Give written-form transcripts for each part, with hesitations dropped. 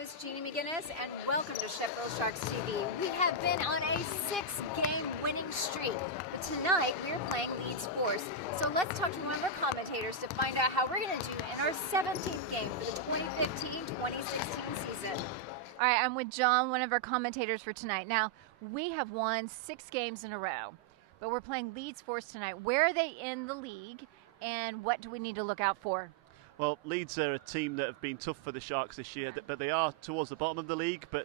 is Jeannie McGinnis, and welcome to Sheffield Sharks TV. We have been on a 6-game winning streak, but tonight we're playing Leeds Force. So let's talk to one of our commentators to find out how we're going to do in our 17th game for the 2015-2016 season. All right, I'm with John, one of our commentators for tonight. Now, we have won 6 games in a row, but we're playing Leeds Force tonight. Where are they in the league, and what do we need to look out for? Well, Leeds are a team that have been tough for the Sharks this year, but they are towards the bottom of the league, but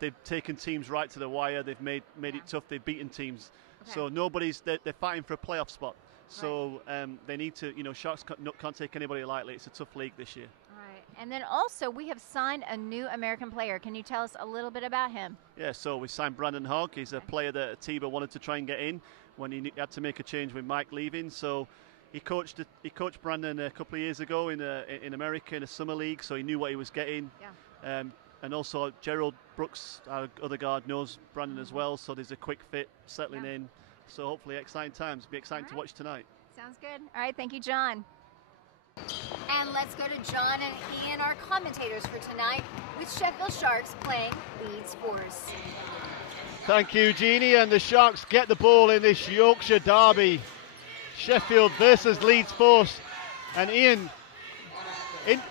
they've taken teams right to the wire. They've made it tough. They've beaten teams. Okay. So they're fighting for a playoff spot. So they need to, Sharks can't take anybody lightly. It's a tough league this year. All right. And then also we have signed a new American player. Can you tell us a little bit about him? Yeah, so we signed Brandon Hogg. He's a player that Atiba wanted to try and get in when he had to make a change with Mike leaving. So he coached Brandon a couple of years ago in America in a summer league, so he knew what he was getting. Yeah. And also Gerald Brooks, our other guard, knows Brandon as well, so there's a quick fit settling in. So hopefully exciting times. Be exciting to watch tonight. Sounds good. All right, thank you, John. And let's go to John and Ian, our commentators for tonight, with Sheffield Sharks playing Leeds Force. Thank you, Jeannie, and the Sharks get the ball in this Yorkshire derby. Sheffield versus Leeds Force. And Ian,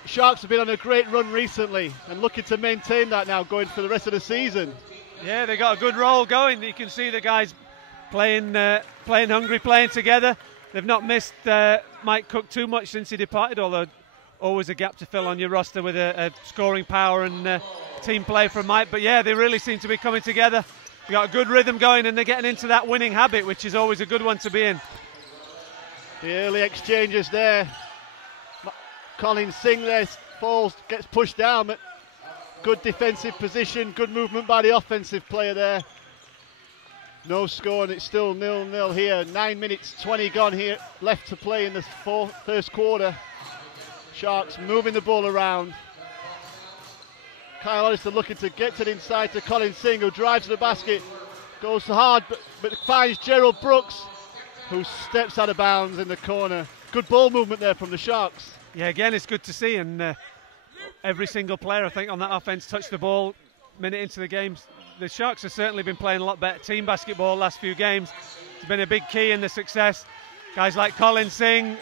Sharks have been on a great run recently and looking to maintain that now going for the rest of the season. Yeah, they got a good roll going. You can see the guys playing hungry, playing together. They've not missed Mike Cook too much since he departed, although always a gap to fill on your roster with a scoring power and team play from Mike. But yeah, they really seem to be coming together. They got a good rhythm going and they're getting into that winning habit, which is always a good one to be in. The early exchanges there. Colin Singh there falls, gets pushed down, but good defensive position, good movement by the offensive player there. No score, and it's still 0-0 here. 9 minutes 20 gone here, left to play in the first quarter. Sharks moving the ball around. Kyle Hollister looking to get to the inside to Colin Singh, who drives to the basket, goes hard, but finds Gerald Brooks, who steps out of bounds in the corner. Good ball movement there from the Sharks. Yeah, again, it's good to see, and every single player, I think, on that offense touched the ball minute into the games. The Sharks have certainly been playing a lot better team basketball last few games. It's been a big key in the success. Guys like Colin Singh,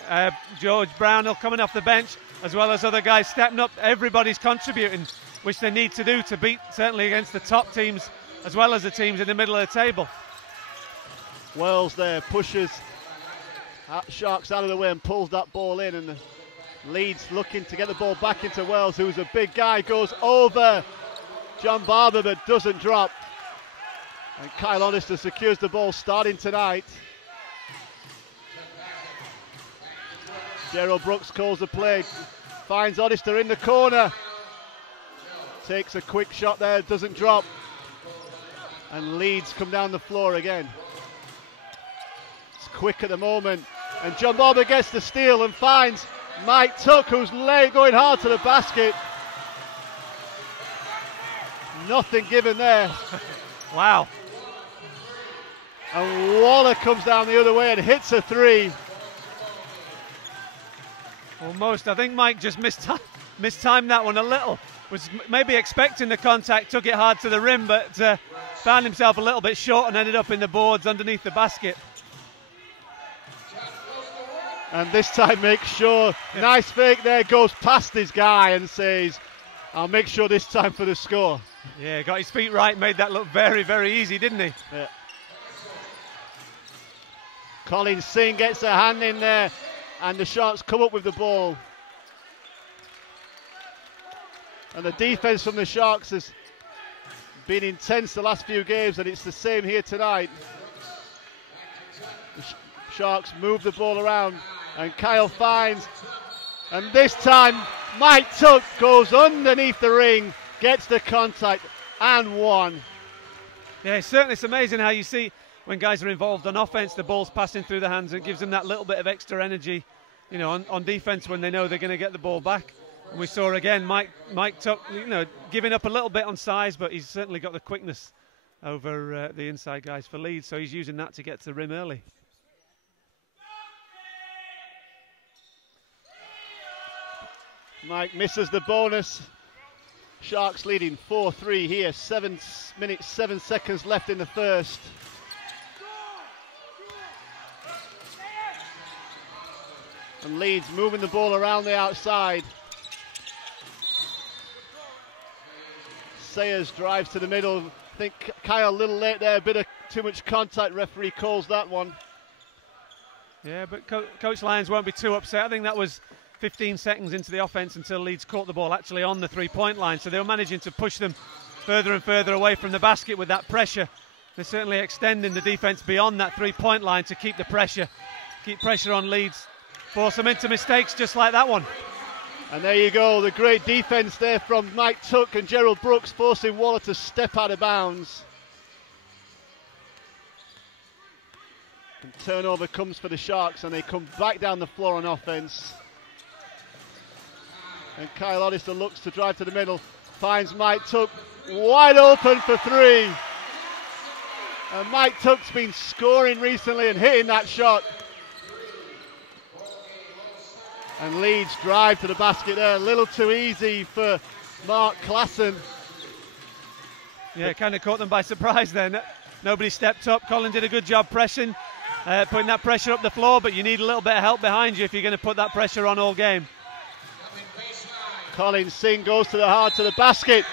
George Brownell coming off the bench, as well as other guys stepping up. Everybody's contributing, which they need to do to beat, certainly against the top teams, as well as the teams in the middle of the table. Wells there pushes Sharks out of the way and pulls that ball in, and the Leeds looking to get the ball back into Wells, who's a big guy, goes over John Barber but doesn't drop. And Kyle Hollister secures the ball starting tonight. Gerald Brooks calls the play, finds Hollister in the corner, takes a quick shot there, doesn't drop, and Leeds come down the floor again. It's quick at the moment, and John Barber gets the steal and finds Mike Tuck, who's going hard to the basket. Nothing given there. Wow. And Waller comes down the other way and hits a three. Almost. I think Mike just mistimed that one a little. Was maybe expecting the contact, took it hard to the rim, but found himself a little bit short and ended up in the boards underneath the basket. And this time makes sure, nice fake there, goes past his guy and says, I'll make sure this time for the score. Yeah, got his feet right, made that look very, very easy, didn't he? Yeah. Colin Singh gets a hand in there, and the Sharks come up with the ball. And the defense from the Sharks has been intense the last few games, and it's the same here tonight. The Sharks move the ball around, and Kyle finds, and this time Mike Tuck goes underneath the ring, gets the contact, and one. Yeah, certainly it's amazing how you see when guys are involved on offense, the ball's passing through the hands. It gives them that little bit of extra energy, on defense when they know they're going to get the ball back. And we saw again Mike Tuck, giving up a little bit on size, but he's certainly got the quickness over the inside guys for Leeds, so he's using that to get to the rim early. Mike misses the bonus. Sharks leading 4-3 here. 7 minutes, 7 seconds left in the first. And Leeds moving the ball around the outside. Sayers drives to the middle. I think Kyle a little late there, a bit of too much contact. Referee calls that one. Yeah, but Coach Lyons won't be too upset. I think that was 15 seconds into the offence until Leeds caught the ball actually on the three-point line. So they were managing to push them further and further away from the basket with that pressure. They're certainly extending the defence beyond that three-point line to keep the pressure, keep pressure on Leeds, force them into mistakes just like that one. And there you go, the great defence there from Mike Tuck and Gerald Brooks, forcing Waller to step out of bounds. And turnover comes for the Sharks, and they come back down the floor on offence. And Kyle Oddister looks to drive to the middle, finds Mike Tuck wide open for three. And Mike Tuck's been scoring recently and hitting that shot. And Leeds drive to the basket there, a little too easy for Mark Klassen. Yeah, kind of caught them by surprise then. Nobody stepped up. Colin did a good job pressing, putting that pressure up the floor, but you need a little bit of help behind you if you're going to put that pressure on all game. Colin Singh goes to the hard to the basket.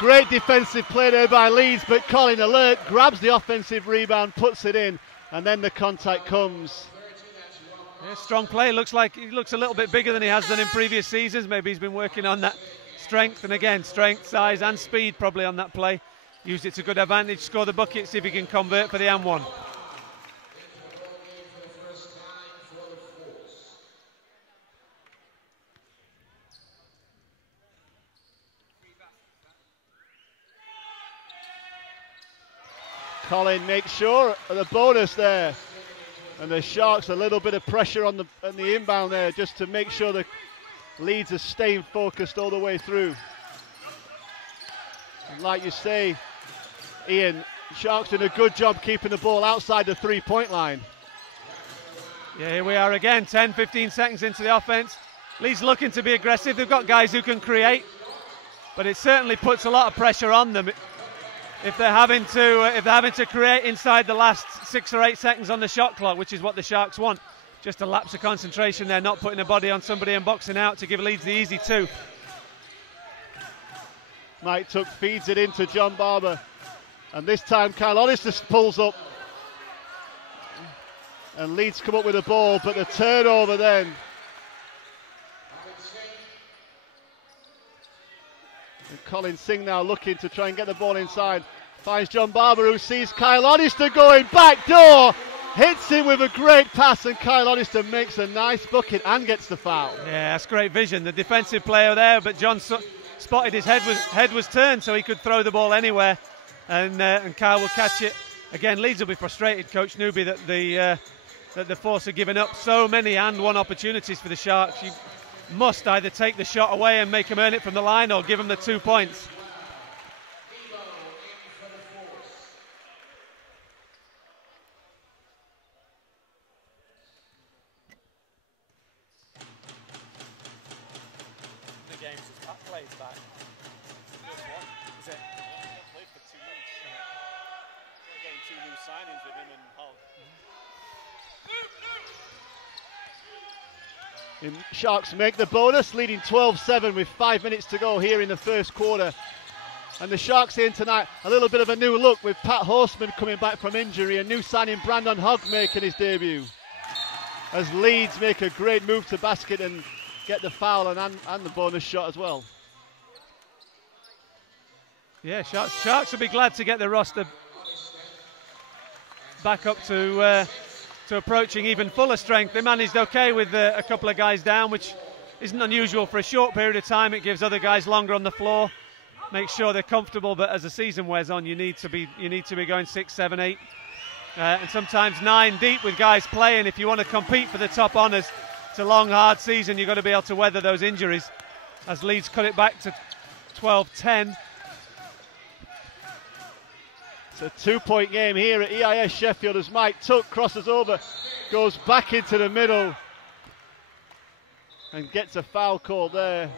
Great defensive play there by Leeds, but Colin alert, grabs the offensive rebound, puts it in, and then the contact comes. Yeah, strong play. Looks like he looks a little bit bigger than he has done in previous seasons. Maybe he's been working on that strength, and again, strength, size and speed probably on that play. Used it to good advantage, score the bucket, see if he can convert for the and one. Colin makes sure of the bonus there. And the Sharks a little bit of pressure on the inbound there just to make sure the Leeds are staying focused all the way through. And like you say, Ian, Sharks doing a good job keeping the ball outside the three-point line. Yeah, here we are again, 10, 15 seconds into the offense. Leeds looking to be aggressive. They've got guys who can create, but it certainly puts a lot of pressure on them. If they're having to create inside the last 6 or 8 seconds on the shot clock, which is what the Sharks want, just a lapse of concentration there, not putting a body on somebody and boxing out to give Leeds the easy two. Mike Tuck feeds it into John Barber, and this time Kyle Oddister pulls up, and Leeds come up with the ball, but the turnover then. And Colin Singh now looking to try and get the ball inside. Finds John Barber, who sees Kyle Oddister going back door. Hits him with a great pass, and Kyle Oddister makes a nice bucket and gets the foul. Yeah, that's great vision. The defensive player there, but John spotted his head was turned so he could throw the ball anywhere. And Kyle will catch it. Again, Leeds will be frustrated, Coach Newby, that the Force are giving up so many and one opportunities for the Sharks. You must either take the shot away and make them earn it from the line or give them the 2 points. The game's just plays back. Is it? Yeah, played for 2 months. Getting 2 new signings with him and Hogg. Sharks make the bonus, leading 12-7 with 5 minutes to go here in the first quarter. And the Sharks in tonight, a little bit of a new look with Pat Horseman coming back from injury, a new signing Brandon Hogg making his debut. As Leeds make a great move to basket and get the foul and the bonus shot as well. Yeah, Sharks will be glad to get the roster back up to approaching even fuller strength. They managed okay with a couple of guys down, which isn't unusual for a short period of time. It gives other guys longer on the floor, makes sure they're comfortable. But as the season wears on, you need to be going 6, 7, 8, and sometimes 9 deep with guys playing. If you want to compete for the top honours, it's a long, hard season. You've got to be able to weather those injuries. As Leeds cut it back to 12-10. It's a 2-point game here at EIS Sheffield as Mike Tuck crosses over, goes back into the middle and gets a foul call there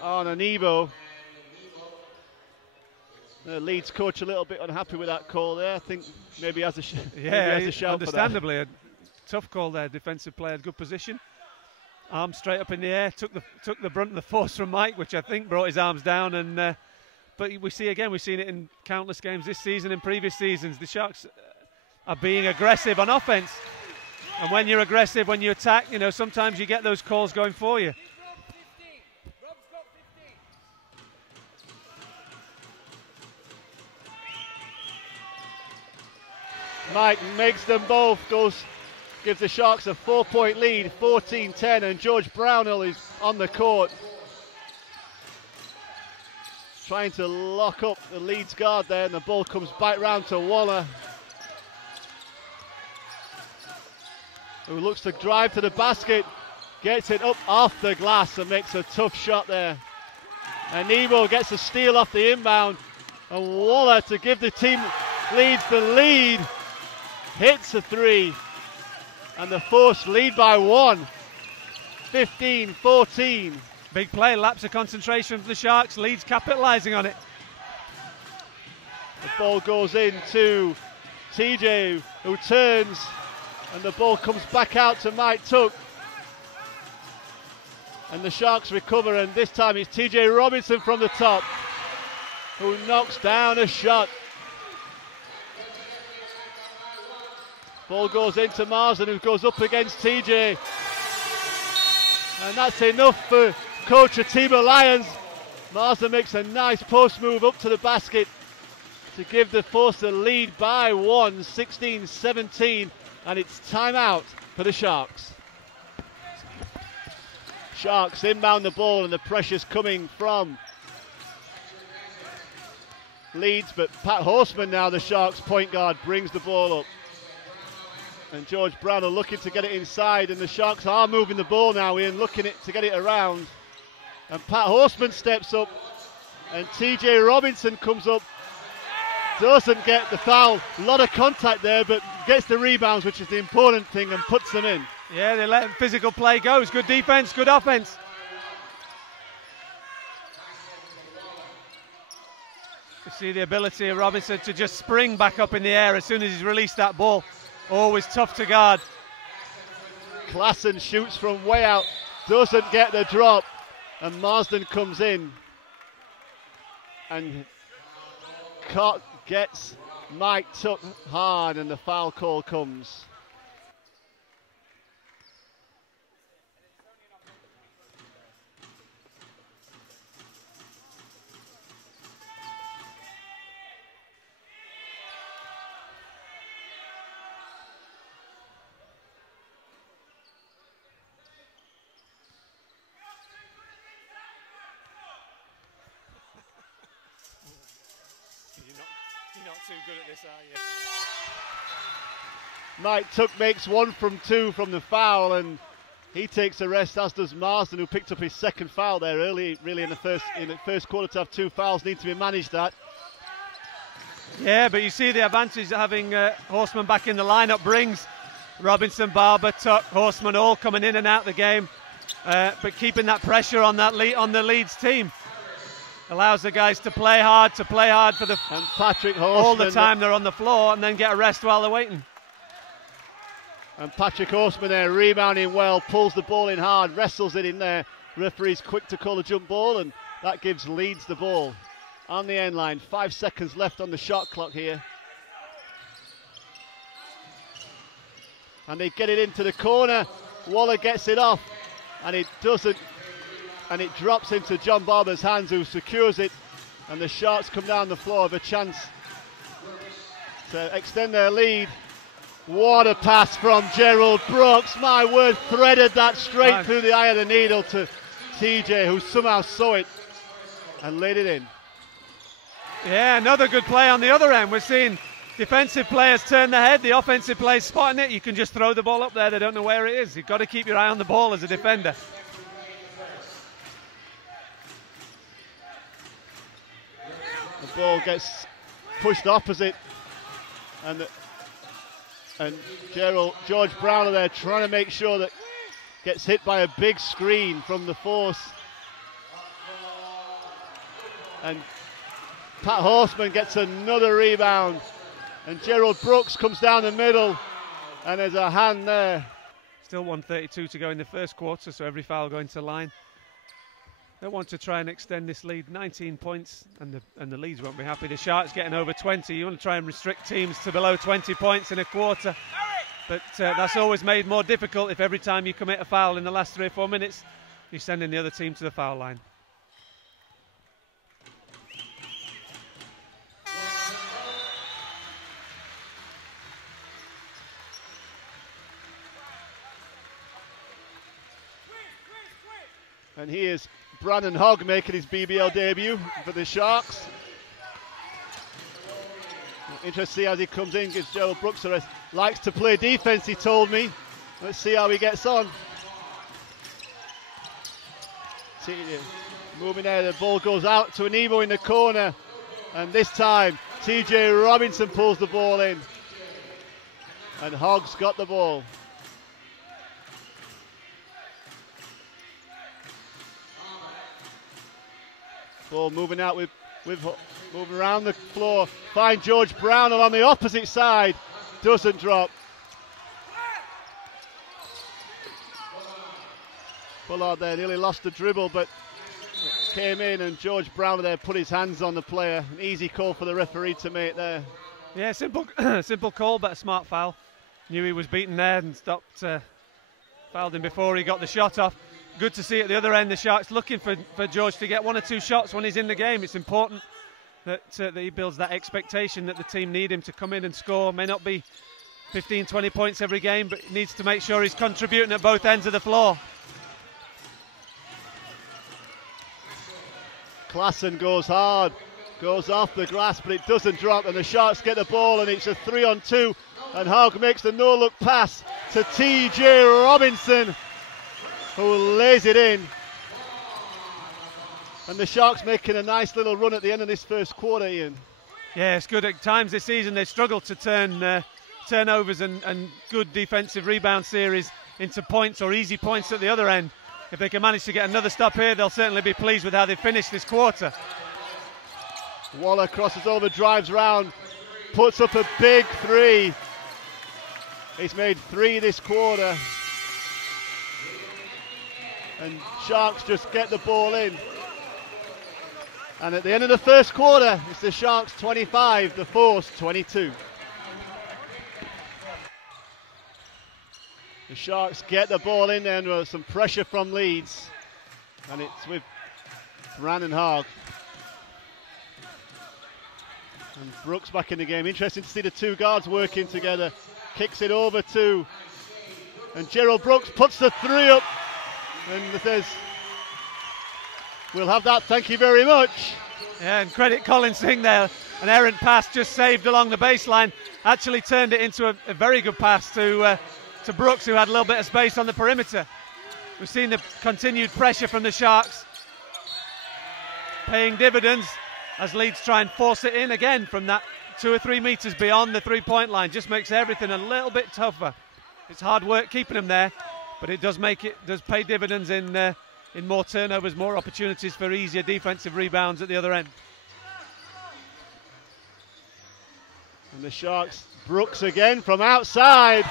on Anibo. The Leeds coach a little bit unhappy with that call there. I think maybe he has a, shout understandably a tough call there. Defensive player, good position. Arms straight up in the air, took the brunt of the force from Mike, which I think brought his arms down. And but we've seen it in countless games this season and previous seasons. The Sharks are being aggressive on offense, and when you're aggressive, when you attack, you know, sometimes you get those calls going for you. Mike makes them both, gives the Sharks a 4-point lead, 14-10, and George Brownell is on the court, trying to lock up the Leeds guard there, and the ball comes back round to Waller, who looks to drive to the basket, gets it up off the glass and makes a tough shot there. And Nebo gets a steal off the inbound, and Waller, to give the team Leeds the lead, hits a three, and the Force lead by 1, 15-14. Big play, lapse of concentration for the Sharks. Leeds capitalising on it. The ball goes into TJ, who turns, and the ball comes back out to Mike Tuck. And the Sharks recover, and this time it's TJ Robinson from the top, who knocks down a shot. Ball goes into Marsden, who goes up against TJ. And that's enough for coach Atiba Lions. Marsden makes a nice post move up to the basket to give the Force the lead by 1, 16-17. And it's timeout for the Sharks. Sharks inbound the ball, and the pressure's coming from Leeds. But Pat Horseman now, the Sharks point guard, brings the ball up. And George Brown are looking to get it inside, and the Sharks are moving the ball now, Ian, looking to get it around. And Pat Horseman steps up, and TJ Robinson comes up, doesn't get the foul. A lot of contact there, but gets the rebounds, which is the important thing, and puts them in. Yeah, they let physical play go. It's good defense, good offense. You see the ability of Robinson to just spring back up in the air as soon as he's released that ball. Always tough to guard. Klassen shoots from way out, doesn't get the drop, and Marsden comes in, and gets Mike Tuck hard, and the foul call comes. You're not too good at this, are you? Mike Tuck makes 1 from 2 from the foul, and he takes a rest, as does Marsden, who picked up his second foul there early, really in the first quarter. To have 2 fouls need to be managed that. Yeah, but you see the advantage that having Horseman back in the lineup brings. Robinson, Barber, Tuck, Horseman all coming in and out of the game, but keeping that pressure on on the Leeds team. Allows the guys to play hard for the and Patrick Horseman, all the time they're on the floor, and then get a rest while they're waiting. And Patrick Horseman there rebounding well, pulls the ball in hard, wrestles it in there. Referee's quick to call a jump ball, and that gives Leeds the ball on the end line. 5 seconds left on the shot clock here. And they get it into the corner. Waller gets it off, and it doesn't. And it drops into John Barber's hands, who secures it, and the Sharks come down the floor with a chance to extend their lead. What a pass from Gerald Brooks, my word, threaded that straight through the eye of the needle to TJ, who somehow saw it and laid it in. Yeah, another good play on the other end. We're seeing defensive players turn their head, the offensive players spotting it. You can just throw the ball up there, they don't know where it is. You've got to keep your eye on the ball as a defender. The ball gets pushed opposite, and George Brown there trying to make sure that gets hit by a big screen from the Force. And Pat Horseman gets another rebound, and Gerald Brooks comes down the middle, and there's a hand there. Still 1:32 to go in the first quarter, so every foul going to line. They want to try and extend this lead. 19 points, and the Leeds won't be happy. The Sharks getting over 20. You want to try and restrict teams to below 20 points in a quarter, but that's always made more difficult if every time you commit a foul in the last 3 or 4 minutes, you're sending the other team to the foul line. And here's Brandon Hogg making his BBL debut for the Sharks. Interesting to see as he comes in, gives Gerald Brooks a rest. Likes to play defense, he told me. Let's see how he gets on. See, moving there, the ball goes out to Animo in the corner. And this time, TJ Robinson pulls the ball in. And Hogg's got the ball. Ball moving out with moving around the floor. Find George Brown along the opposite side. Doesn't drop. Bullard there nearly lost the dribble, but came in, and George Brown there put his hands on the player. An easy call for the referee to make there. Yeah, simple call, but a smart foul. Knew he was beaten there and stopped, fouled him before he got the shot off. Good to see at the other end the Sharks looking for George to get 1 or 2 shots when he's in the game. It's important that he builds that expectation that the team need him to come in and score. May not be 15, 20 points every game, but he needs to make sure he's contributing at both ends of the floor. Klassen goes hard, goes off the glass, but it doesn't drop, and the Sharks get the ball, and it's a 3-on-2, and Hogg makes the no-look pass to TJ Robinson, who lays it in. And the Sharks making a nice little run at the end of this first quarter, Ian. Yeah, it's good. At times this season they struggled to turn turnovers and good defensive rebound series into points or easy points at the other end. If they can manage to get another stop here, they'll certainly be pleased with how they finished this quarter. Waller crosses over, drives round, puts up a big 3. He's made 3 this quarter. And Sharks just get the ball in. And at the end of the first quarter, it's the Sharks 25, the Force 22. The Sharks get the ball in there, and there's some pressure from Leeds. And it's with Brandon Hogg. And Brooks back in the game. Interesting to see the 2 guards working together. Kicks it over to, and Gerald Brooks puts the 3 up. And says, we'll have that, thank you very much. Yeah, and credit Colin Singh there. An errant pass just saved along the baseline. Actually turned it into a very good pass to Brooks, who had a little bit of space on the perimeter. We've seen the continued pressure from the Sharks paying dividends as Leeds try and force it in again from that 2 or 3 metres beyond the 3-point line. Just makes everything a little bit tougher. It's hard work keeping them there, but it does pay dividends in more turnovers, more opportunities for easier defensive rebounds at the other end. And the Sharks, Brooks again from outside.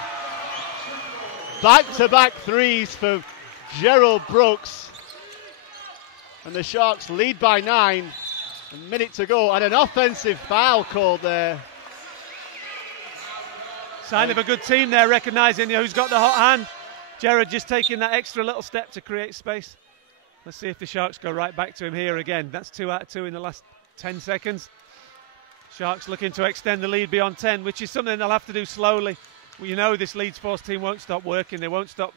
Back-to-back 3s for Gerald Brooks. And the Sharks lead by 9. A minute to go, and an offensive foul called there. Sign of a good team there, recognising who's got the hot hand. Gerard just taking that extra little step to create space. Let's see if the Sharks go right back to him here again. That's 2 out of 2 in the last 10 seconds. Sharks looking to extend the lead beyond 10, which is something they'll have to do slowly. Well, you know this Leeds Force team won't stop working. They won't stop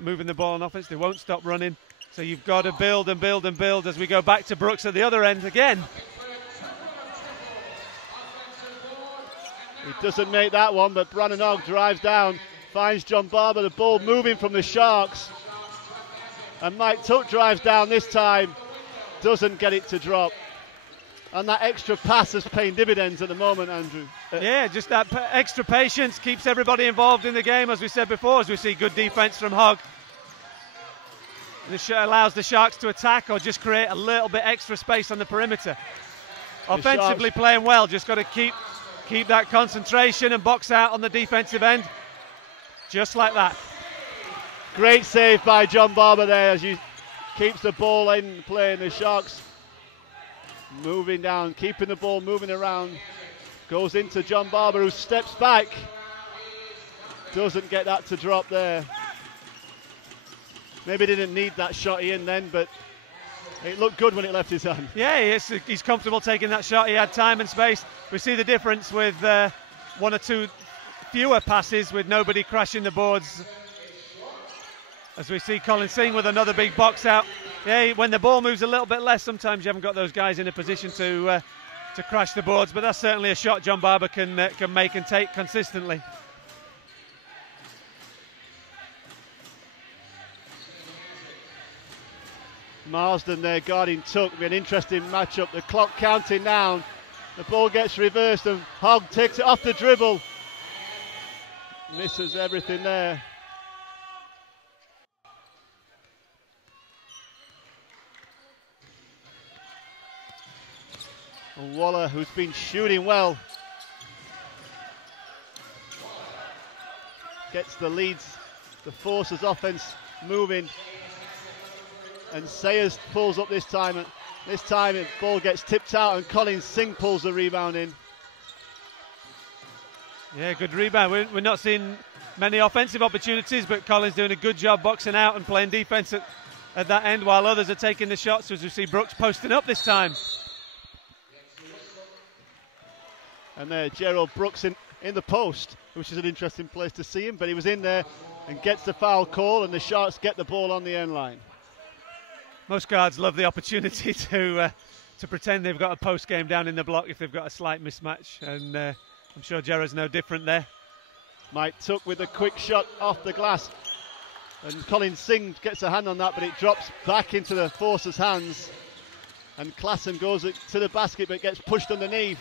moving the ball on offense. They won't stop running. So you've got to build and build and build as we go back to Brooks at the other end again. He doesn't make that one, but Brandon Hogg drives down, finds John Barber, the ball moving from the Sharks. And Mike Tuck drives down this time, doesn't get it to drop. And that extra pass is paying dividends at the moment, Andrew. Yeah, just that extra patience keeps everybody involved in the game, as we said before, as we see good defense from Hogg. This allows the Sharks to attack or just create a little bit extra space on the perimeter. Offensively playing well, just got to keep that concentration and box out on the defensive end. Just like that. Great save by John Barber there as he keeps the ball in play. The Sharks moving down, keeping the ball moving around. Goes into John Barber, who steps back. Doesn't get that to drop there. Maybe didn't need that shot in then, but it looked good when it left his hand. Yeah, he's comfortable taking that shot. He had time and space. We see the difference with one or two fewer passes with nobody crashing the boards. As we see Colin Singh with another big box out. Yeah, when the ball moves a little bit less, sometimes you haven't got those guys in a position to crash the boards, but that's certainly a shot John Barber can make and take consistently. Marsden there guarding Tuck. Be an interesting matchup. The clock counting down. The ball gets reversed and Hogg takes it off the dribble. Misses everything there. And Waller, who's been shooting well, gets the Leeds, the Forces offense moving. And Sayers pulls up this time. And this time the ball gets tipped out and Colin Singh pulls the rebound in. Yeah, good rebound. We're not seeing many offensive opportunities, but Colin's doing a good job boxing out and playing defense at that end while others are taking the shots, as we see Brooks posting up this time. And there, Gerald Brooks in the post, which is an interesting place to see him, but he was in there and gets the foul call, and the Sharks get the ball on the end line. Most guards love the opportunity to pretend they've got a post game down in the block if they've got a slight mismatch, and I'm sure Gerard's no different there. Mike Tuck with a quick shot off the glass, and Colin Singh gets a hand on that, but it drops back into the Forces' hands, and Klassen goes to the basket but gets pushed underneath.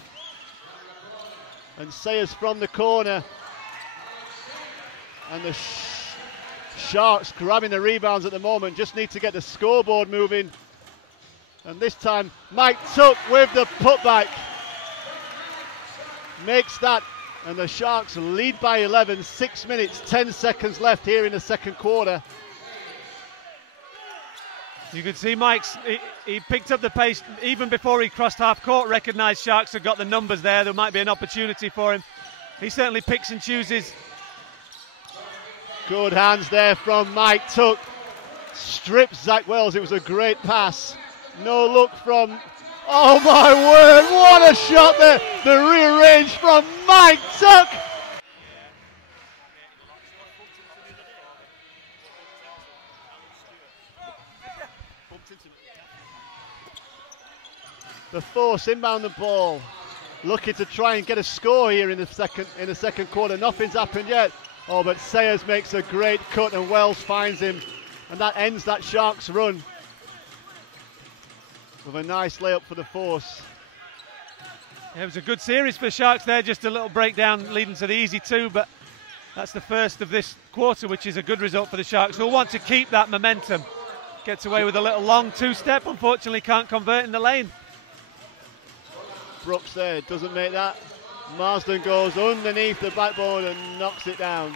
And Sayers from the corner, and the Sharks grabbing the rebounds at the moment, just need to get the scoreboard moving. And this time Mike Tuck with the putback makes that, and the Sharks lead by 11, 6 minutes 10 seconds left here in the second quarter. You can see he picked up the pace even before he crossed half court, recognised Sharks have got the numbers there might be an opportunity for him. He certainly picks and chooses. Good hands there from Mike Tuck. Strips Zach Wells. It was a great pass. No look from, oh my word, what a shot there. The rear range from Mike Tuck. The Force inbound the ball, looking to try and get a score here in the second quarter. Nothing's happened yet. Oh, but Sayers makes a great cut and Wells finds him, and that ends that Sharks run with a nice layup for the Force. Yeah, it was a good series for Sharks there, just a little breakdown leading to the easy two, but that's the first of this quarter, which is a good result for the Sharks, who'll want to keep that momentum. Gets away with a little long two-step, unfortunately can't convert in the lane. Brooks there, doesn't make that. Marsden goes underneath the backboard and knocks it down.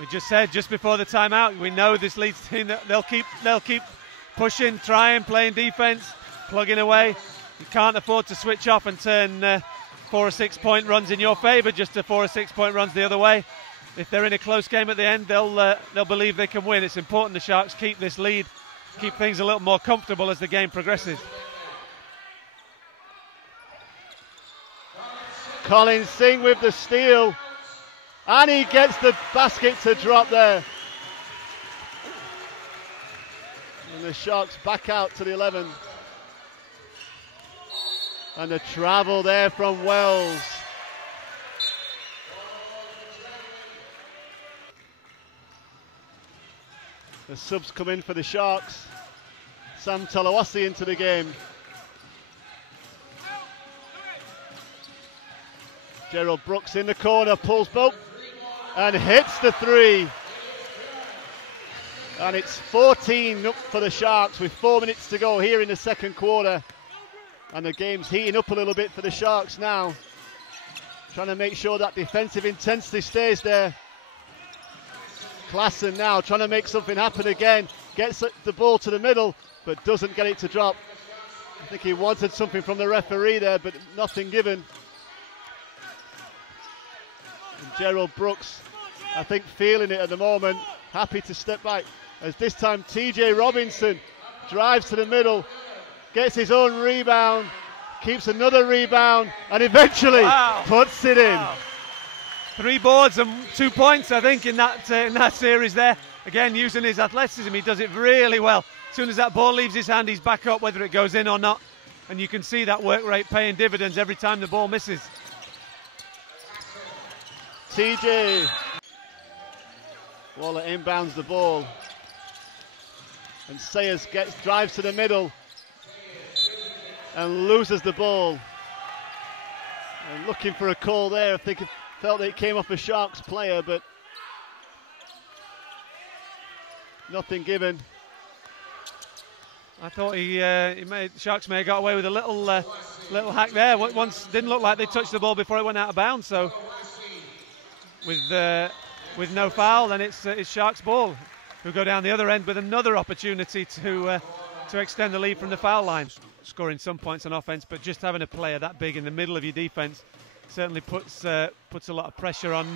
We just said just before the timeout, we know this Leeds team, they'll keep pushing, trying, playing defense, plugging away. You can't afford to switch off and turn 4 or 6 point runs in your favour, just to 4 or 6 point runs the other way. If they're in a close game at the end, they'll believe they can win. It's important the Sharks keep this lead, keep things a little more comfortable as the game progresses. Colin Singh with the steal, and he gets the basket to drop there. And the Sharks back out to the 11. And the travel there from Wells. The subs come in for the Sharks. Sam Talawasi into the game. Gerald Brooks in the corner, pulls both and hits the three. And it's 14 up for the Sharks with 4 minutes to go here in the second quarter. And the game's heating up a little bit for the Sharks now. Trying to make sure that defensive intensity stays there. Klassen now trying to make something happen again. Gets the ball to the middle, but doesn't get it to drop. I think he wanted something from the referee there, but nothing given. And Gerald Brooks, I think, feeling it at the moment. Happy to step back. As this time TJ Robinson drives to the middle, gets his own rebound, keeps another rebound, and eventually puts it in. 3 boards and 2 points, I think, in that series there. Again, using his athleticism, he does it really well. As soon as that ball leaves his hand, he's back up, whether it goes in or not. And you can see that work rate paying dividends every time the ball misses. TJ Waller inbounds the ball, and Sayers drives to the middle and loses the ball. And looking for a call there. I think it felt that it came off a Sharks player, but nothing given. I thought Sharks may have got away with a little hack there. Once didn't look like they touched the ball before it went out of bounds. So with no foul, then it's Sharks ball, who go down the other end with another opportunity to extend the lead from the foul line. Scoring some points on offense, but just having a player that big in the middle of your defense certainly puts a lot of pressure on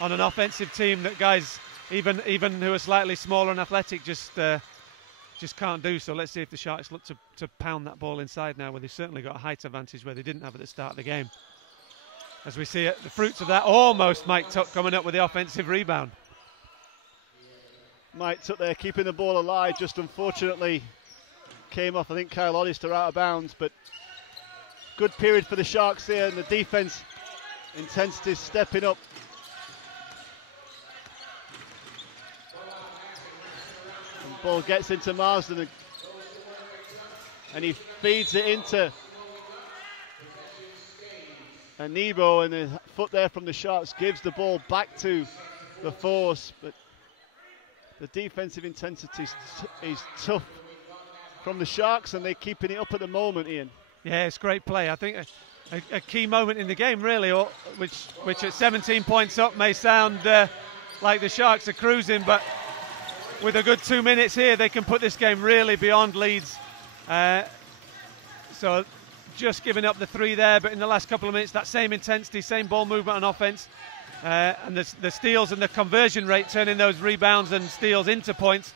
an offensive team that guys even who are slightly smaller and athletic just can't do. So let's see if the Sharks look to pound that ball inside now, where they've certainly got a height advantage where they didn't have at the start of the game. As we see it, the fruits of that, almost Mike Tuck coming up with the offensive rebound. Mike Tuck there keeping the ball alive, just unfortunately came off, I think, Kyle Oddister out of bounds, but good period for the Sharks here, and the defense intensity stepping up. And ball gets into Marsden, and he feeds it into Nebo, and the foot there from the Sharks gives the ball back to the Force, but the defensive intensity is tough from the Sharks, and they're keeping it up at the moment, Ian. Yeah, it's great play. I think a key moment in the game, really, which at 17 points up may sound like the Sharks are cruising, but with a good 2 minutes here, they can put this game really beyond Leeds. So just giving up the 3 there, but in the last couple of minutes, that same intensity, same ball movement on offense, and the steals and the conversion rate, turning those rebounds and steals into points,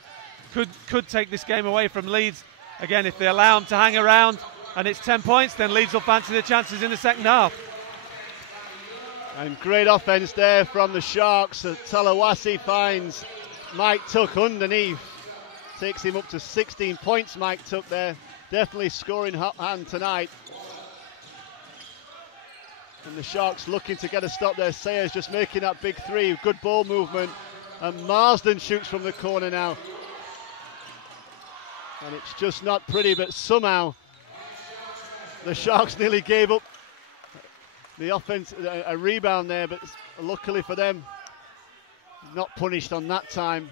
could take this game away from Leeds. Again, if they allow them to hang around and it's 10 points, then Leeds will fancy the chances in the second half. And great offense there from the Sharks. Talawasi finds Mike Tuck underneath, takes him up to 16 points. Mike Tuck there, definitely scoring hot hand tonight. And the Sharks looking to get a stop there. Sayers just making that big 3, good ball movement, and Marsden shoots from the corner now. And it's just not pretty, but somehow the Sharks nearly gave up the offense, a rebound there, but luckily for them, not punished on that time.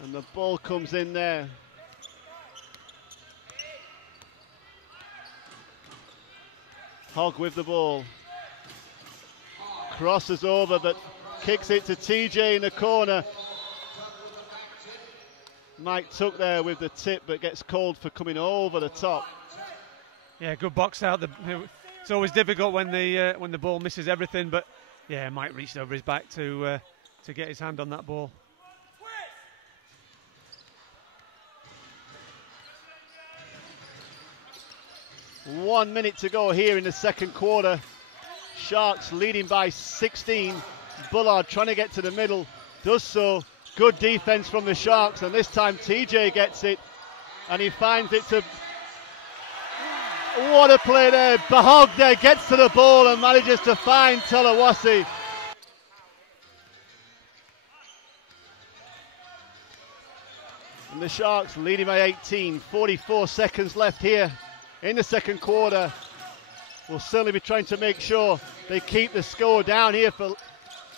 And the ball comes in there. Hogg with the ball. Crosses over, but kicks it to TJ in the corner. Mike Tuck there with the tip, but gets called for coming over the top. Yeah, good box out. It's always difficult when the ball misses everything, but yeah, Mike reached over his back to get his hand on that ball. One minute to go here in the second quarter. Sharks leading by 16. Bullard trying to get to the middle, does so. Good defense from the Sharks, and this time TJ gets it, and he finds it to... What a play there. Bahog there gets to the ball and manages to find Talawasi. And the Sharks leading by 18. 44 seconds left here in the second quarter. will certainly be trying to make sure they keep the score down here for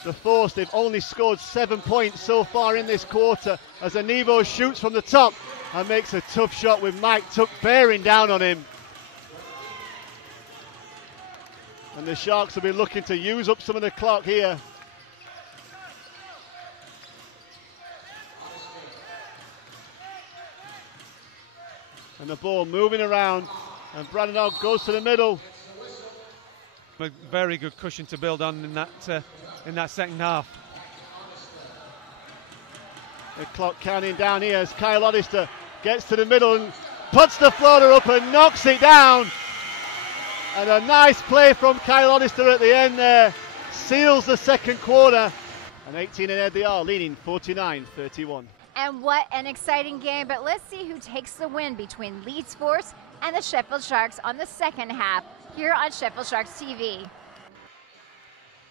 the Force. They've only scored 7 points so far in this quarter as Anivo shoots from the top and makes a tough shot with Mike Tuck bearing down on him. And the Sharks will be looking to use up some of the clock here. And the ball moving around, and Brandon Hogg goes to the middle. A very good cushion to build on in that second half. The clock counting down here as Kyle Oddister gets to the middle and puts the floater up and knocks it down. And a nice play from Kyle Oddister at the end there seals the second quarter. And 18 ahead they are, leading 49-31. And what an exciting game, but let's see who takes the win between Leeds Force and the Sheffield Sharks on the second half here on Sheffield Sharks TV.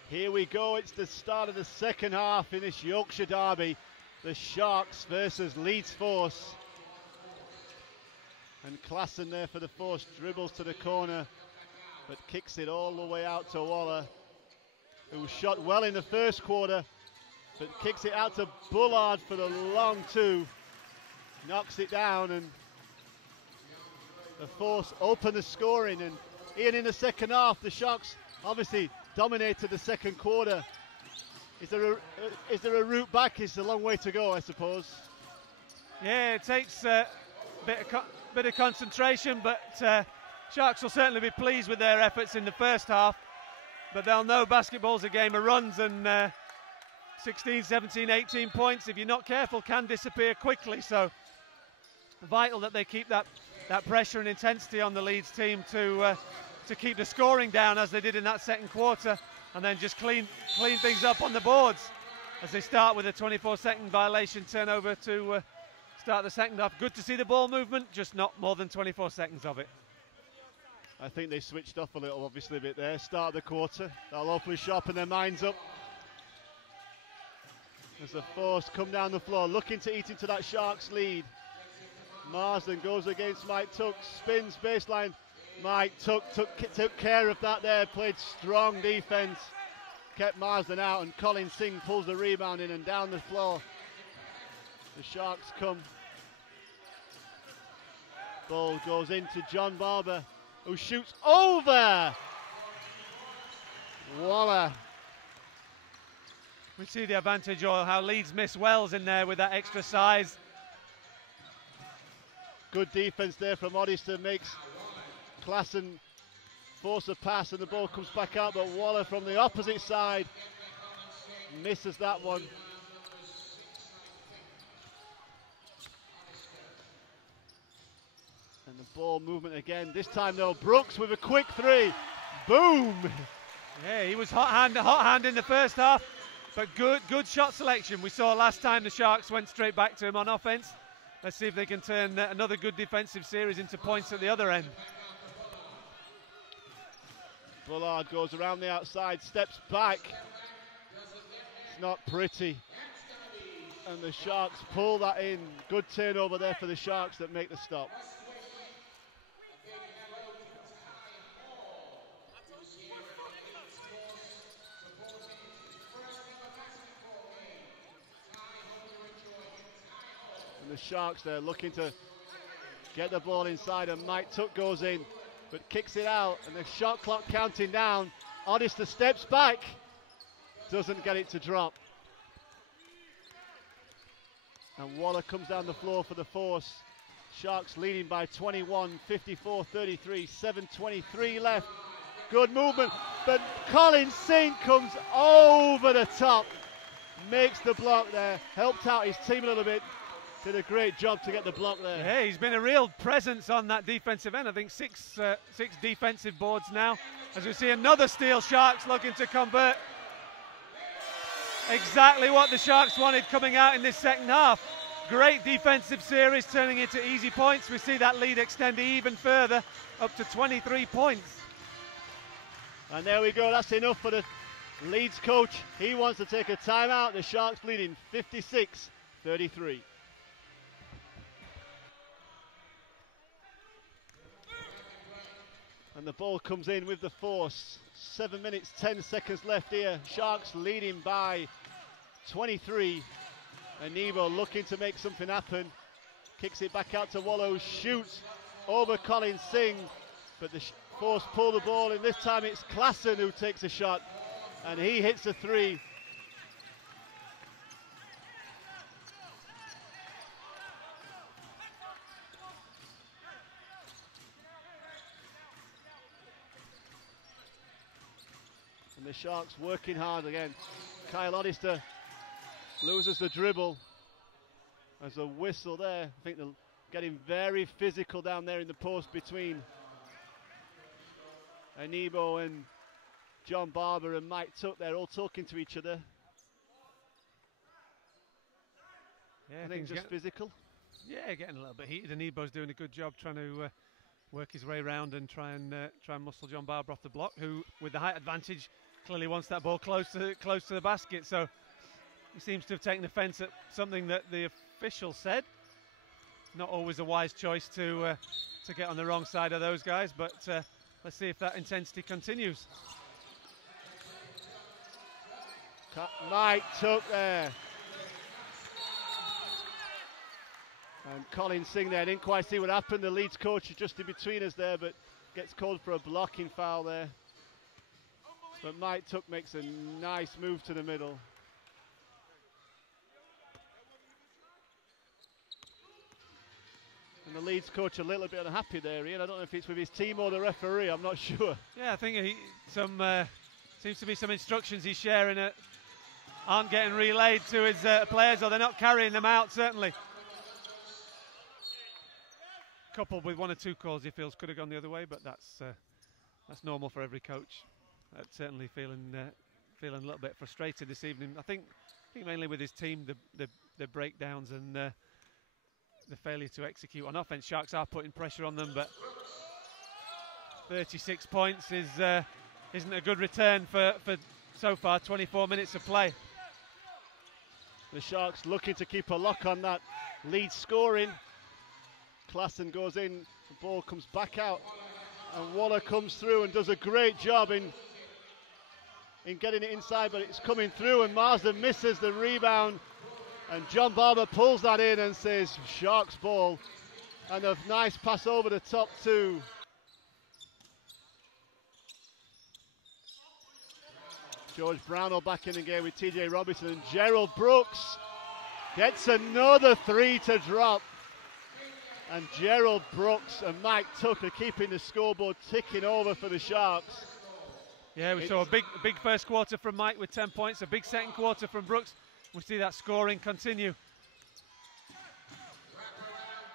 Here we go, it's the start of the second half in this Yorkshire derby. The Sharks versus Leeds Force. And Klassen there for the Force dribbles to the corner, but kicks it all the way out to Waller, who shot well in the first quarter, but kicks it out to Bullard for the long two. Knocks it down, and the Force open the scoring. And Ian, in the second half, the Sharks obviously dominated the second quarter. Is there a route back? It's a long way to go, I suppose. Yeah, it takes a bit of concentration, but Sharks will certainly be pleased with their efforts in the first half. But they'll know basketball's a game of runs, and 16, 17, 18 points, if you're not careful, can disappear quickly. So vital that they keep that pressure and intensity on the Leeds team to keep the scoring down as they did in that second quarter, and then just clean things up on the boards as they start with a 24-second violation turnover to start the second half. Good to see the ball movement, just not more than 24 seconds of it. I think they switched off a little, obviously, a bit there. Start of the quarter. That'll hopefully sharpen their minds up. As the Force come down the floor, looking to eat into that Sharks lead. Marsden goes against Mike Tuck, spins baseline. Mike Tuck took care of that there, played strong defense, kept Marsden out, and Colin Singh pulls the rebound in and down the floor. The Sharks come. Ball goes into John Barber, who shoots over Waller. We see the advantage, or how Leeds miss Wells in there with that extra size. Good defense there from Oddister, makes Klassen force a pass, and the ball comes back out, but Waller from the opposite side misses that one. And the ball movement again, this time though, Brooks with a quick three. Boom! Yeah, he was hot hand in the first half, but good shot selection. We saw last time the Sharks went straight back to him on offense. Let's see if they can turn another good defensive series into points at the other end. Bullard goes around the outside, steps back. It's not pretty. And the Sharks pull that in. Good turnover there for the Sharks that make the stop. The Sharks there looking to get the ball inside, and Mike Tuck goes in but kicks it out, and the shot clock counting down. Oddister steps back, doesn't get it to drop, and Waller comes down the floor for the Force. Sharks leading by 21, 54-33, 7:23 left. Good movement, but Colin Singh comes over the top, makes the block there, helped out his team a little bit. Did a great job to get the block there. Yeah, he's been a real presence on that defensive end. I think six defensive boards now. As we see another steal, Sharks looking to convert. Exactly what the Sharks wanted coming out in this second half. Great defensive series turning into easy points. We see that lead extend even further, up to 23 points. And there we go, that's enough for the Leeds coach. He wants to take a timeout. The Sharks leading 56-33. And the ball comes in with the force. 7 minutes, 10 seconds left here. Sharks leading by 23. And Nebo looking to make something happen. Kicks it back out to Wallow, shoots over Colin Singh. But the force pull the ball, and this time it's Klassen who takes a shot. And he hits a three. And the Sharks working hard again. Kyle Oddister loses the dribble. There's a whistle there. I think they're getting very physical down there in the post between Nebo and John Barber and Mike Tuck. They're all talking to each other. Yeah, I think just physical. Yeah, getting a little bit heated. And Nebo's doing a good job trying to work his way around and try and muscle John Barber off the block, who, with the height advantage, clearly wants that ball close to the basket. So he seems to have taken offence at something that the official said. Not always a wise choice to get on the wrong side of those guys, but let's see if that intensity continues. Mike Tuck there. And Colin Singh there, didn't quite see what happened. The Leeds coach is just in between us there, but gets called for a blocking foul there. But Mike Tuck makes a nice move to the middle. And the Leeds coach a little bit unhappy there, Ian. I don't know if it's with his team or the referee, I'm not sure. Yeah, I think seems to be some instructions he's sharing that aren't getting relayed to his players, or they're not carrying them out, certainly. Coupled with one or two calls he feels could have gone the other way, but that's normal for every coach. Certainly feeling a little bit frustrated this evening. I think mainly with his team, the breakdowns and the failure to execute on offense. Sharks are putting pressure on them, but 36 points isn't a good return for so far 24 minutes of play. The Sharks looking to keep a lock on that lead scoring. Klassen goes in, the ball comes back out, and Waller comes through and does a great job in getting it inside, but it's coming through, and Marsden misses the rebound, and John Barber pulls that in and says Sharks ball, and a nice pass over the top too. George Brownell back in the game with TJ Robinson, and Gerald Brooks gets another three to drop. And Gerald Brooks and Mike Tuck are keeping the scoreboard ticking over for the Sharks. Yeah, we saw a big first quarter from Mike with 10 points, a big second quarter from Brooks. We see that scoring continue.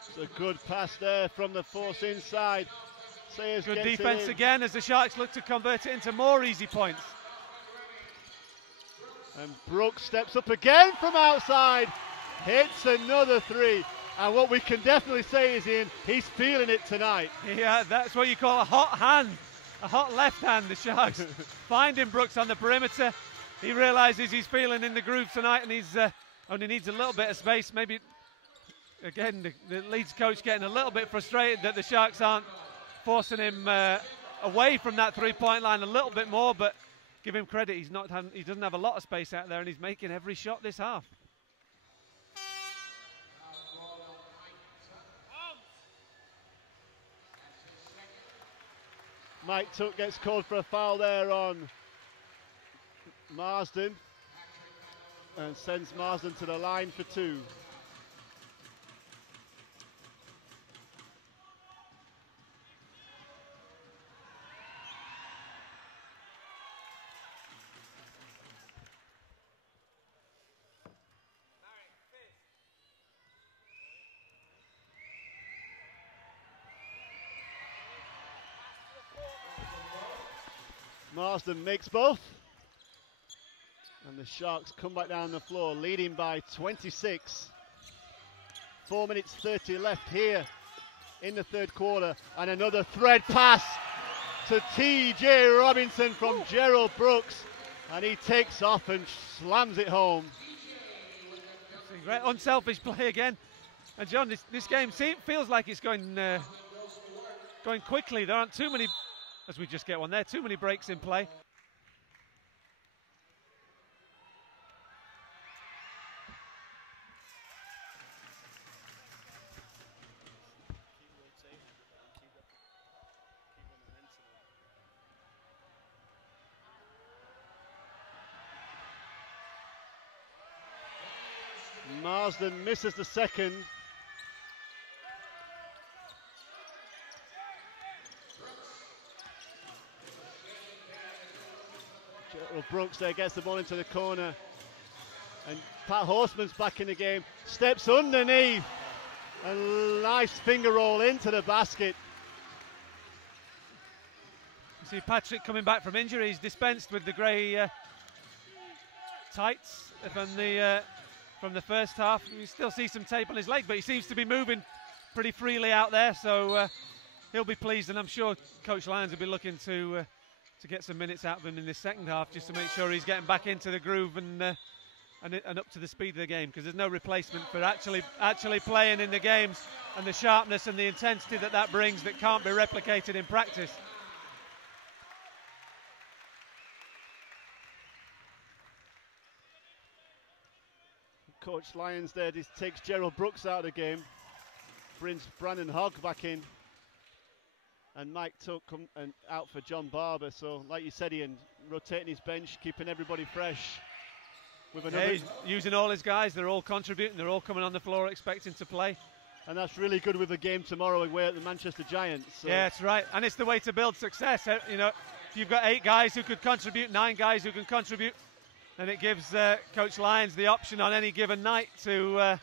It's a good pass there from the force inside. Sayers good defense again as the Sharks look to convert it into more easy points. And Brooks steps up again from outside, hits another three. And what we can definitely say is, Ian, he's feeling it tonight. Yeah, that's what you call a hot hand, a hot left hand. The Sharks finding Brooks on the perimeter. He realises he's feeling in the groove tonight, and he's only needs a little bit of space. Maybe, again, the Leeds coach getting a little bit frustrated that the Sharks aren't forcing him away from that three-point line a little bit more, but give him credit, he doesn't have a lot of space out there, and he's making every shot this half. Mike Tuck gets called for a foul there on Marsden and sends Marsden to the line for two. Marsden makes both, and the Sharks come back down the floor leading by 26. 4 minutes 30 left here in the third quarter, and another thread pass to TJ Robinson from Gerald Brooks, and he takes off and slams it home. Great unselfish play again. And John, this game feels like it's going quickly. There aren't too many as we just get one there. Too many breaks in play. Marsden misses the second. Gerald Brooks there gets the ball into the corner. And Pat Horseman's back in the game. Steps underneath. A nice finger roll into the basket. You see Patrick coming back from injury. He's dispensed with the grey tights from the first half. You still see some tape on his leg, but he seems to be moving pretty freely out there, so he'll be pleased, and I'm sure Coach Lyons will be looking to get some minutes out of him in this second half, just to make sure he's getting back into the groove and up to the speed of the game, because there's no replacement for actually playing in the games and the sharpness and the intensity that brings that can't be replicated in practice. Coach Lyons there just takes Gerald Brooks out of the game, brings Brandon Hogg back in, and Mike Tuck out for John Barber. So, like you said, Ian, rotating his bench, keeping everybody fresh. With another, he's using all his guys. They're all contributing. They're all coming on the floor expecting to play. And that's really good with a game tomorrow away at the Manchester Giants. So. Yeah, that's right. And it's the way to build success. You know, if you've got 8 guys who could contribute, 9 guys who can contribute, and it gives Coach Lyons the option on any given night to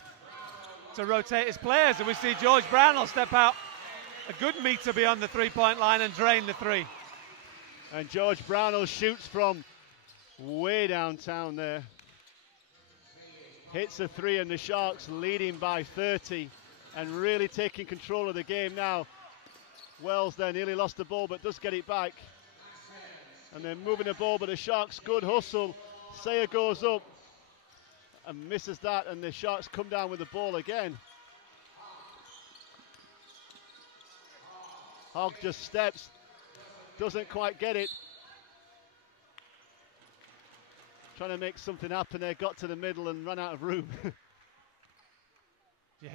rotate his players. And we see George Brownell step out a good meter beyond the three-point line and drain the 3. And George Brownell shoots from way downtown there. Hits a 3, and the Sharks leading by 30 and really taking control of the game now. Wells there nearly lost the ball but does get it back. And they're moving the ball, but the Sharks, good hustle. Sayer goes up and misses that, and the Sharks come down with the ball again. Hogg just steps, doesn't quite get it. Trying to make something happen there, got to the middle and ran out of room. Yeah,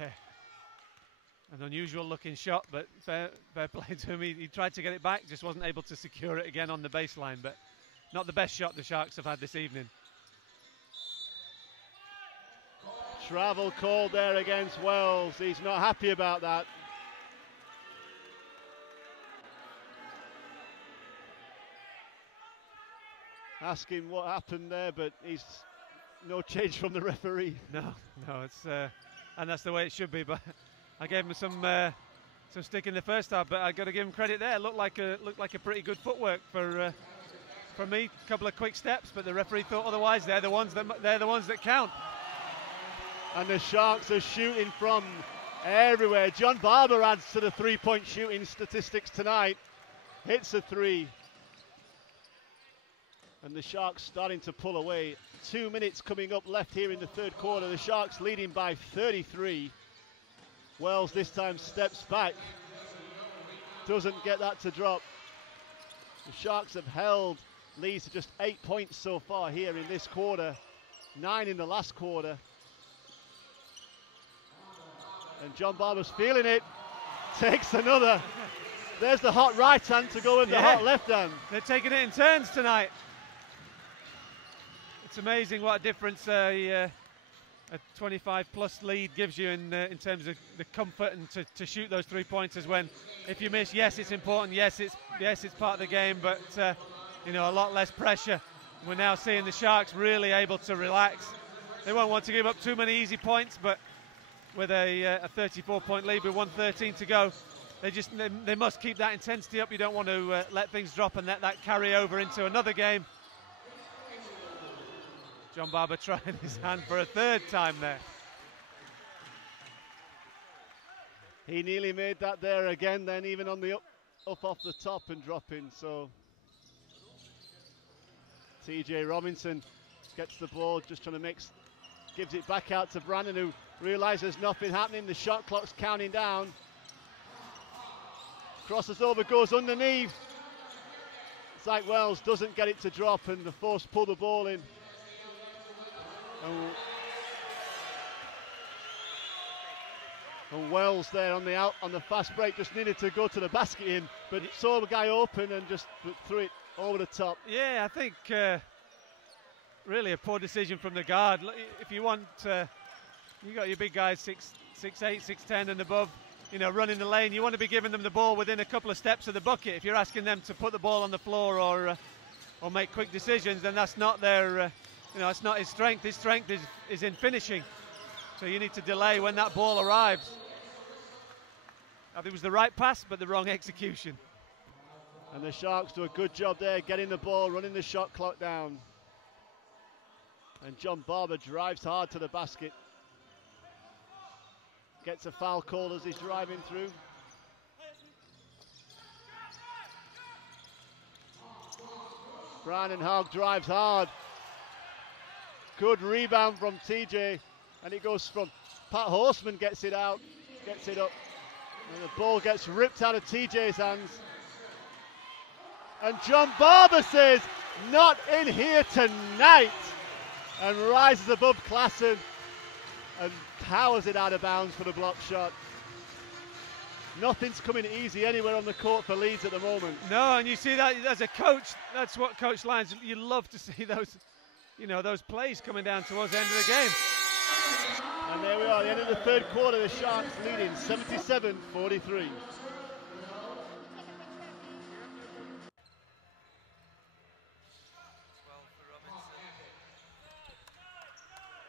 an unusual looking shot, but fair play to him. He tried to get it back, just wasn't able to secure it again on the baseline, but not the best shot the Sharks have had this evening. Travel called there against Wells. He's not happy about that. Asking what happened there, but he's no change from the referee. No, it's and that's the way it should be. But I gave him some stick in the first half, but I got to give him credit there. Looked like a pretty good footwork for me. A couple of quick steps, but the referee thought otherwise. They're the ones that count. And the Sharks are shooting from everywhere. John Barber adds to the three-point shooting statistics tonight. Hits a 3. And the Sharks starting to pull away. 2 minutes coming up left here in the third quarter. The Sharks leading by 33. Wells this time steps back. Doesn't get that to drop. The Sharks have held Leeds to just 8 points so far here in this quarter. 9 in the last quarter. And John Barber's feeling it. Takes another. There's the hot right hand to go with the hot left hand. They're taking it in turns tonight. It's amazing what a difference a 25-plus lead gives you in terms of the comfort and to shoot those 3-pointers. When if you miss, yes, it's important. Yes, it's part of the game, but a lot less pressure. We're now seeing the Sharks really able to relax. They won't want to give up too many easy points, but with a 34-point lead with 1:13 to go, they must keep that intensity up. You don't want to let things drop and let that carry over into another game. John Barber trying his hand for a 3rd time there. He nearly made that there again, then even on the up off the top and dropping. So TJ Robinson gets the ball, just trying to gives it back out to Brandon, who realizes nothing happening. The shot clock's counting down. Crosses over, goes underneath. It's like Wells doesn't get it to drop, and the Force pull the ball in. And Wells there on the fast break just needed to go to the basket in, but saw the guy open and just threw it over the top. Yeah, I think really a poor decision from the guard. If you want, you got your big guys 6'8", 6'10" and above, you know, running the lane. You want to be giving them the ball within a couple of steps of the bucket. If you're asking them to put the ball on the floor or make quick decisions, then that's not their, you know, it's not his strength. His strength is in finishing. So you need to delay when that ball arrives. I think it was the right pass, but the wrong execution. And the Sharks do a good job there, getting the ball, running the shot clock down. And John Barber drives hard to the basket. Gets a foul call as he's driving through. Brandon Hogg drives hard. Good rebound from TJ. And it goes from Pat Horseman, gets it out, gets it up. And the ball gets ripped out of TJ's hands. And John Barber says, not in here tonight. And rises above Klassen and powers it out of bounds for the block shot. Nothing's coming easy anywhere on the court for Leeds at the moment. No, and you see that as a coach, that's what Coach Lyons, you love to see those, you know, those plays coming down towards the end of the game. And there we are, the end of the third quarter, the Sharks leading 77-43.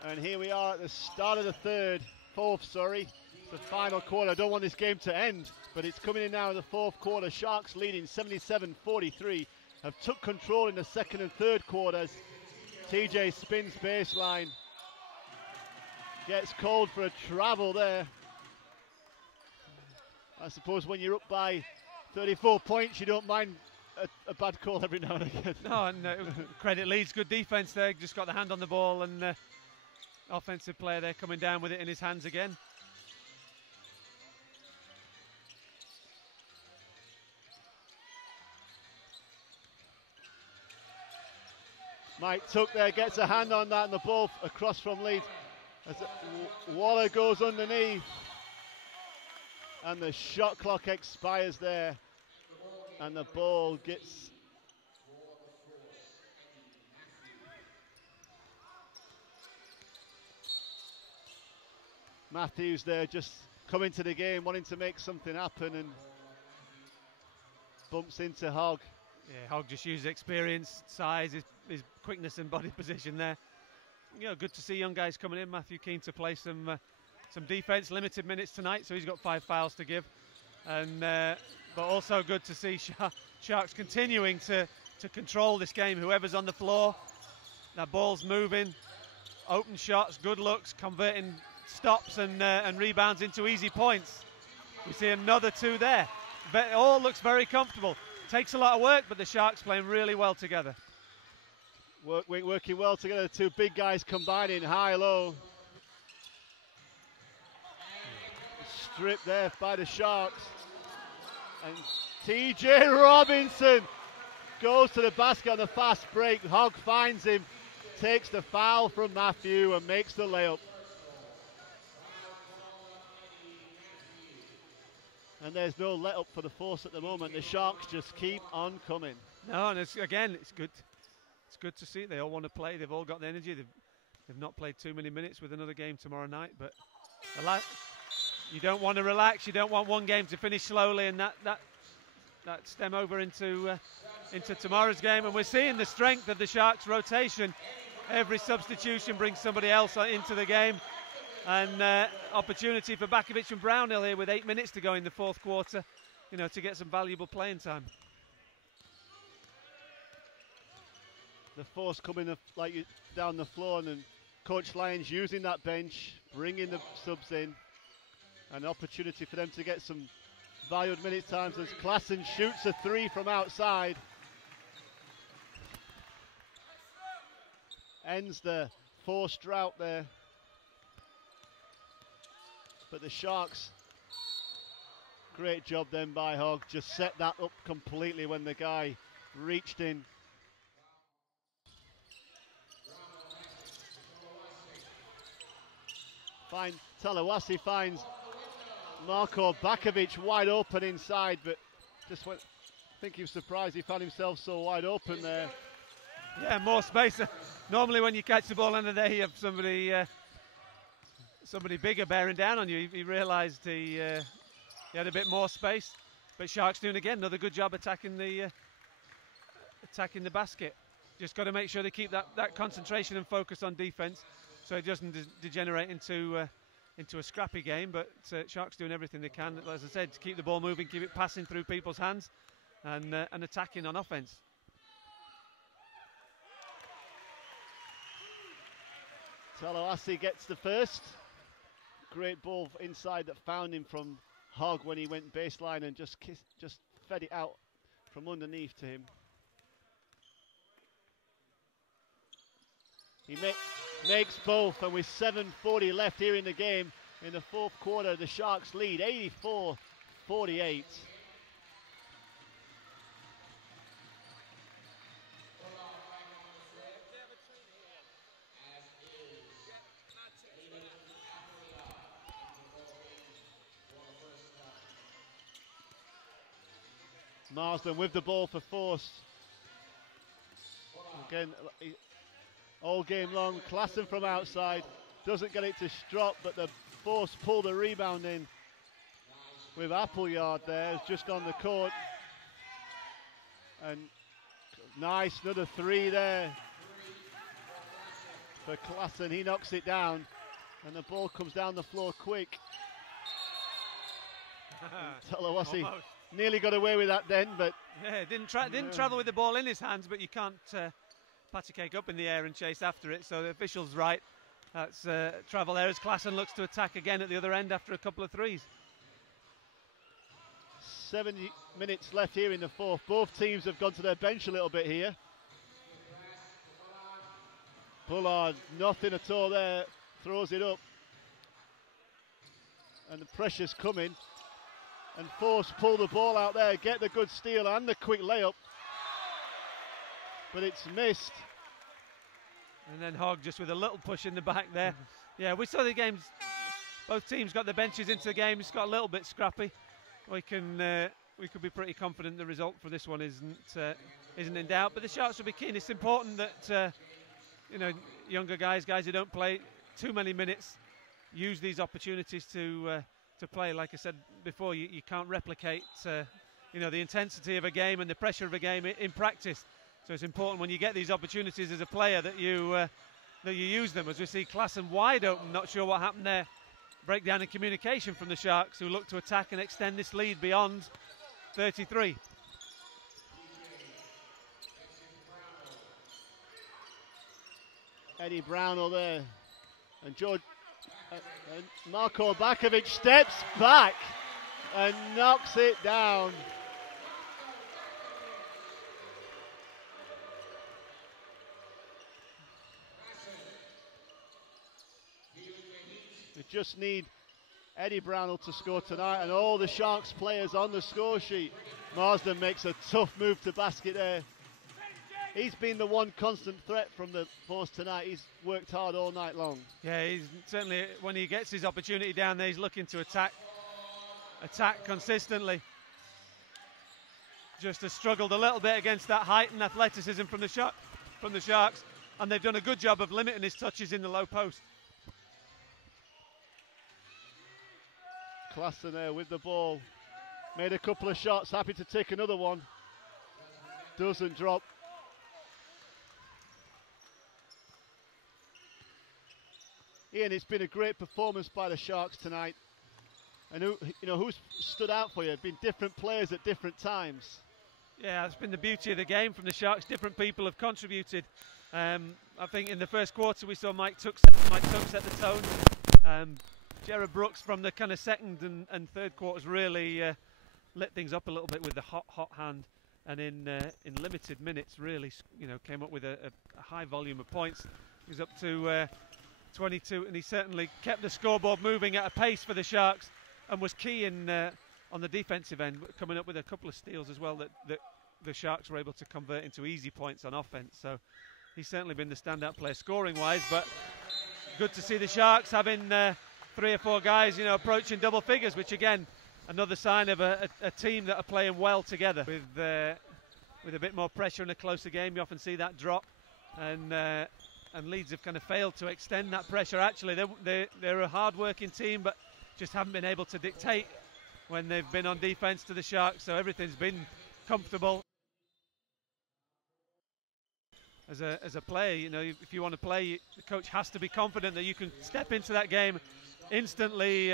And here we are at the start of the fourth, the final quarter. I don't want this game to end, but it's coming in now in the fourth quarter. Sharks leading 77-43, have took control in the second and third quarters. TJ spins baseline. Gets called for a travel there. I suppose when you're up by 34 points, you don't mind a bad call every now and again. No, and credit Leeds, good defense there. Just got the hand on the ball, and offensive player there coming down with it in his hands again. Mike Tuck there gets a hand on that, and the ball across from Leeds. As Waller goes underneath, and the shot clock expires there, and the ball gets Matthews there, just coming to the game, wanting to make something happen, and bumps into Hogg. Yeah, Hogg just used experience, size, his quickness and body position there. You know, good to see young guys coming in. Matthew keen to play some defense, limited minutes tonight, so he's got 5 fouls to give. And but also good to see Sharks continuing to control this game. Whoever's on the floor, that ball's moving, open shots, good looks, converting stops and rebounds into easy points. We see another 2 there. It all looks very comfortable. Takes a lot of work, but the Sharks playing really well together. Working well together, 2 big guys combining high-low. Stripped there by the Sharks. And TJ Robinson goes to the basket on the fast break. Hogg finds him, takes the foul from Matthew and makes the layup. And there's no let up for the Force at the moment. The Sharks just keep on coming. No, and it's good. It's good to see. They all want to play. They've all got the energy. They've not played too many minutes with another game tomorrow night. But you don't want to relax. You don't want one game to finish slowly and that stem over into tomorrow's game. And we're seeing the strength of the Sharks' rotation. Every substitution brings somebody else into the game. And opportunity for Bakovic and Brownhill here with 8 minutes to go in the fourth quarter, you know, to get some valuable playing time. The Force coming down the floor, and then Coach Lyons using that bench, bringing the subs in. An opportunity for them to get some valued minute times as Klassen shoots a 3 from outside. Ends the Force drought there. But the Sharks, great job then by Hogg, just set that up completely when the guy reached in. Talawasi finds Marko Bakovic wide open inside, but just went. I think he was surprised he found himself so wide open there. Yeah, more space. Normally when you catch the ball under there, you have somebody bigger bearing down on you. He realised he had a bit more space. But Sharks doing again another good job attacking the basket. Just got to make sure they keep that concentration and focus on defence, so it doesn't degenerate into a scrappy game. But Sharks doing everything they can, as I said, to keep the ball moving, keep it passing through people's hands, and attacking on offence. Talawasi gets the first. Great ball inside that found him from Hogg when he went baseline and just fed it out from underneath to him. He makes both, and with 7:40 left here in the game, in the fourth quarter, the Sharks lead 84-48. Marsden with the ball for Force. Again, all game long, Klassen from outside. Doesn't get it to Strop, but the Force pull the rebound in with Appleyard there, just on the court. And nice, another three there for Klassen. He knocks it down, and the ball comes down the floor quick. Talawasi nearly got away with that then, but yeah, didn't travel with the ball in his hands, but you can't patty cake up in the air and chase after it. So the official's right. That's travel errors. Klassen looks to attack again at the other end after a couple of threes. 70 minutes left here in the fourth. Both teams have gone to their bench a little bit here. Bullard, nothing at all there, throws it up. And the pressure's coming. And Force pull the ball out there, get the good steal and the quick layup. But it's missed. And then Hogg just with a little push in the back there. Yeah, we saw the games, both teams got the benches into the game. It's got a little bit scrappy. We could be pretty confident the result for this one isn't in doubt. But the Sharks will be keen. It's important that younger guys who don't play too many minutes, use these opportunities to play. Like I said before, you can't replicate the intensity of a game and the pressure of a game in practice. So it's important when you get these opportunities as a player that you use them. As we see Klassen wide open, not sure what happened there. Breakdown in communication from the Sharks, who look to attack and extend this lead beyond 33. Eddie Brownell there, and George. And Marko Bakovic steps back and knocks it down. We just need Eddie Brownell to score tonight, and all the Sharks players on the score sheet. Marsden makes a tough move to basket there. He's been the one constant threat from the Force tonight. He's worked hard all night long. Yeah, he's certainly, when he gets his opportunity down there, he's looking to attack consistently. Just has struggled a little bit against that height and athleticism from the Sharks, and they've done a good job of limiting his touches in the low post. Klassen there with the ball. Made a couple of shots, happy to take another one. Doesn't drop. Ian, it's been a great performance by the Sharks tonight. And who's stood out for you? Been different players at different times. Yeah, it's been the beauty of the game from the Sharks. Different people have contributed. I think in the first quarter we saw Mike Tuck set the tone. Jared Brooks from the kind of second and third quarters really lit things up a little bit with the hot hand. And in limited minutes, really, came up with a high volume of points. He was up to 22, and he certainly kept the scoreboard moving at a pace for the Sharks, and was key in on the defensive end, coming up with a couple of steals as well that the Sharks were able to convert into easy points on offense. So he's certainly been the standout player scoring-wise, but good to see the Sharks having 3 or 4 guys, you know, approaching double figures, which again, another sign of a team that are playing well together. With a bit more pressure in a closer game, you often see that drop, and Leeds have kind of failed to extend that pressure. Actually, they're a hard-working team, but just haven't been able to dictate when they've been on defence to the Sharks, so everything's been comfortable. As a player, you know, if you want to play, the coach has to be confident that you can step into that game, instantly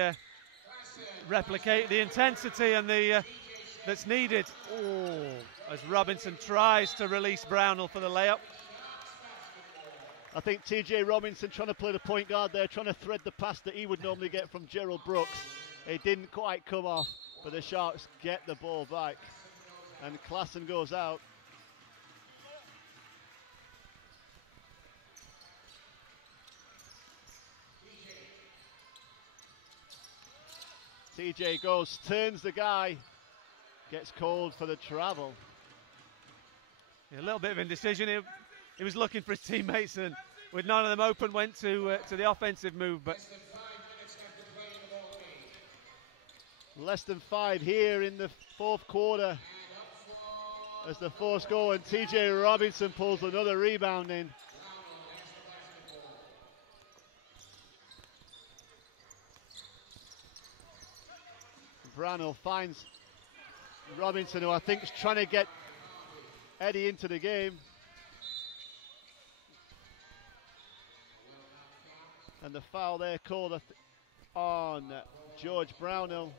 replicate the intensity and that's needed. Oh, as Robinson tries to release Brownell for the layup. I think TJ Robinson trying to play the point guard there, trying to thread the pass that he would normally get from Gerald Brooks. It didn't quite come off, but the Sharks get the ball back. And Klassen goes out. TJ goes, turns the guy, gets called for the travel. Yeah, a little bit of indecision. He was looking for his teammates, and with none of them open, went to the offensive move. But less than 5 here in the 4th quarter as the Force go, and TJ Robinson pulls another rebound in. Brownell finds Robinson, who I think is trying to get Eddie into the game. And the foul there called on George Brownell.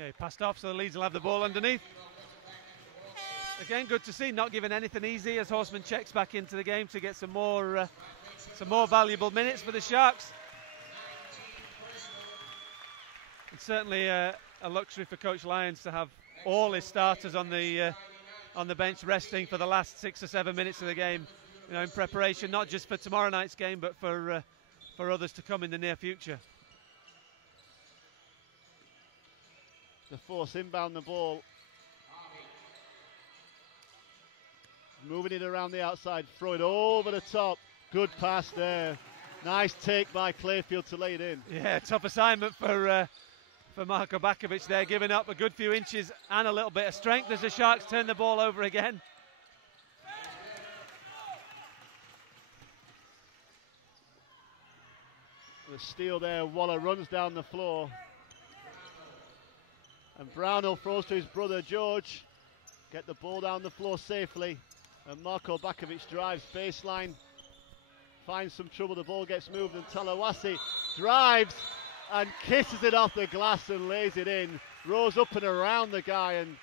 yeah, he passed off, so the Leeds will have the ball underneath. Again, good to see, not giving anything easy as Horseman checks back into the game to get some more valuable minutes for the Sharks. It's certainly a luxury for Coach Lyons to have all his starters on the bench resting for the last 6 or 7 minutes of the game, you know, in preparation not just for tomorrow night's game, but for others to come in the near future. The Force inbound the ball. Moving it around the outside, throw it over the top. Good pass there. Nice take by Clayfield to lay it in. Yeah, tough assignment for Marko Bakovic there, giving up a good few inches and a little bit of strength as the Sharks turn the ball over again. The steal there, Waller runs down the floor. And Brownell throws to his brother George. Get the ball down the floor safely. And Marko Bakovic drives baseline. Finds some trouble, the ball gets moved, and Talawasi drives and kisses it off the glass and lays it in. Rose up and around the guy and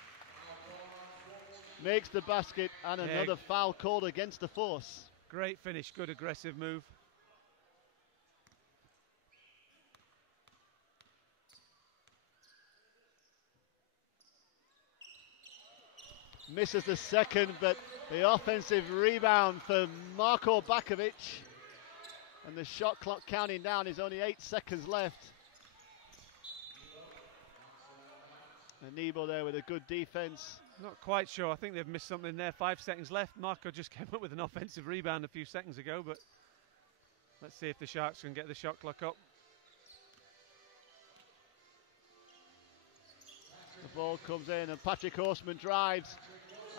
makes the basket, and another foul called against the Force. Great finish, good aggressive move. Misses the second, but the offensive rebound for Marko Bakovic. And the shot clock counting down, is only 8 seconds left. And Nebo there with a good defense. Not quite sure, I think they've missed something there. 5 seconds left. Marko just came up with an offensive rebound a few seconds ago, but let's see if the Sharks can get the shot clock up. The ball comes in and Patrick Horseman drives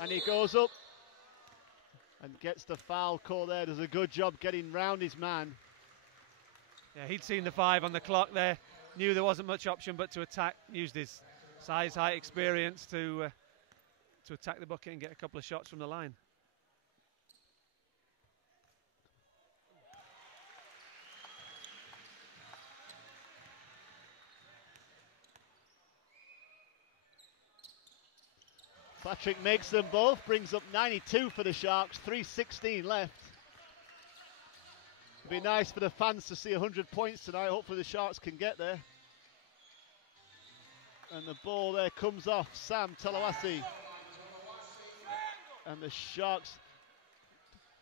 and he goes up and gets the foul call there. Does a good job getting round his man. Yeah, he'd seen the 5 on the clock there, knew there wasn't much option but to attack, used his size, height, experience to attack the bucket and get a couple of shots from the line. Patrick makes them both, brings up 92 for the Sharks, 3:16 left. It'd be nice for the fans to see 100 points tonight. Hopefully the Sharks can get there. And the ball there comes off Sam Talawasi. And the Sharks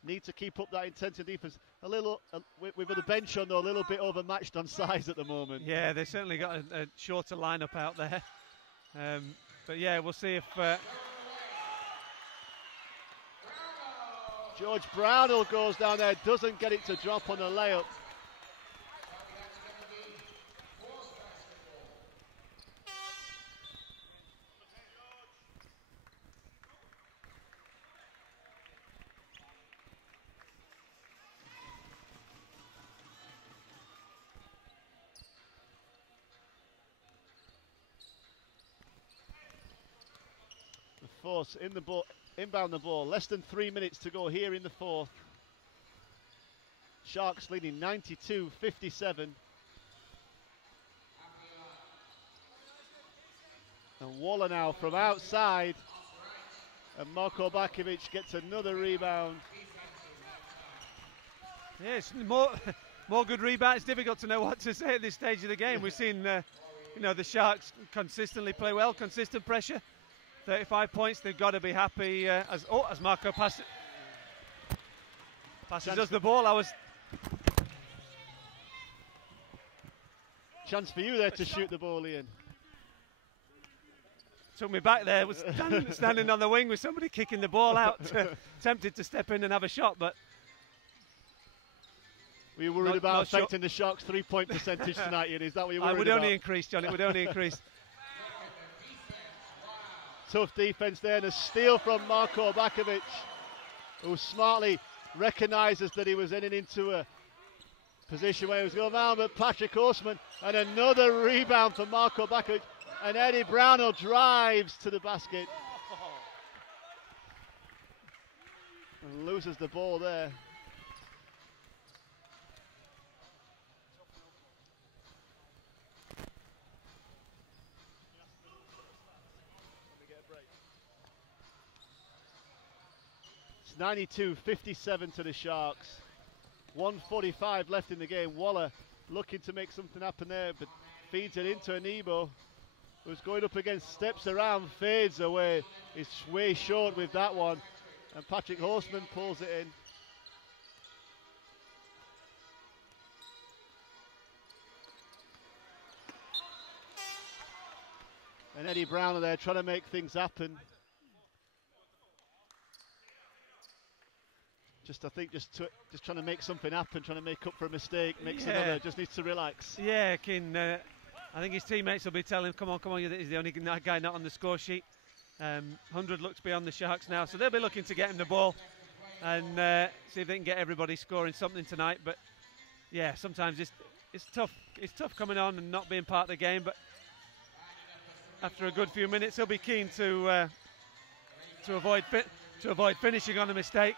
need to keep up that intense defence. A little, with the bench on though, a little bit overmatched on size at the moment. Yeah, they certainly got a shorter lineup out there. But yeah, we'll see if George Brownell goes down there, doesn't get it to drop on the layup. Force in the ball, inbound the ball. Less than 3 minutes to go here in the fourth. Sharks leading 92-57. And Waller now from outside. And Marko Bakovic gets another rebound. Yes, more good rebounds. It's difficult to know what to say at this stage of the game. We've seen, the Sharks consistently play well, consistent pressure. 35 points. They've got to be happy. As Marko passes us the ball. Chance for you there to shoot the ball, Ian. Took me back there. Was standing on the wing with somebody kicking the ball out. Tempted to step in and have a shot, but. Were you worried about affecting the Sharks' 3-point percentage tonight, Ian? Is that what you're worried about? It would only increase, John. It would only increase. Tough defence there, and a steal from Marko Bakovic, who smartly recognises that he was heading into a position where he was going down, but Patrick Horseman, and another rebound for Marko Bakovic, and Eddie Brownell drives to the basket and loses the ball there. It's 92-57 to the Sharks. 1:45 left in the game. Waller looking to make something happen there, but feeds it into Anebo, who's going up against, steps around, fades away. He's way short with that one, and Patrick Horseman pulls it in. And Eddie Brown there trying to make things happen. I think just trying to make something happen, trying to make up for a mistake, makes another, just needs to relax. Yeah, I think his teammates will be telling him, come on, he's the only guy not on the score sheet. 100 looks beyond the Sharks now, so they'll be looking to get him the ball and see if they can get everybody scoring something tonight. But yeah, sometimes it's tough. It's tough coming on and not being part of the game, but after a good few minutes, he'll be keen to avoid finishing on a mistake.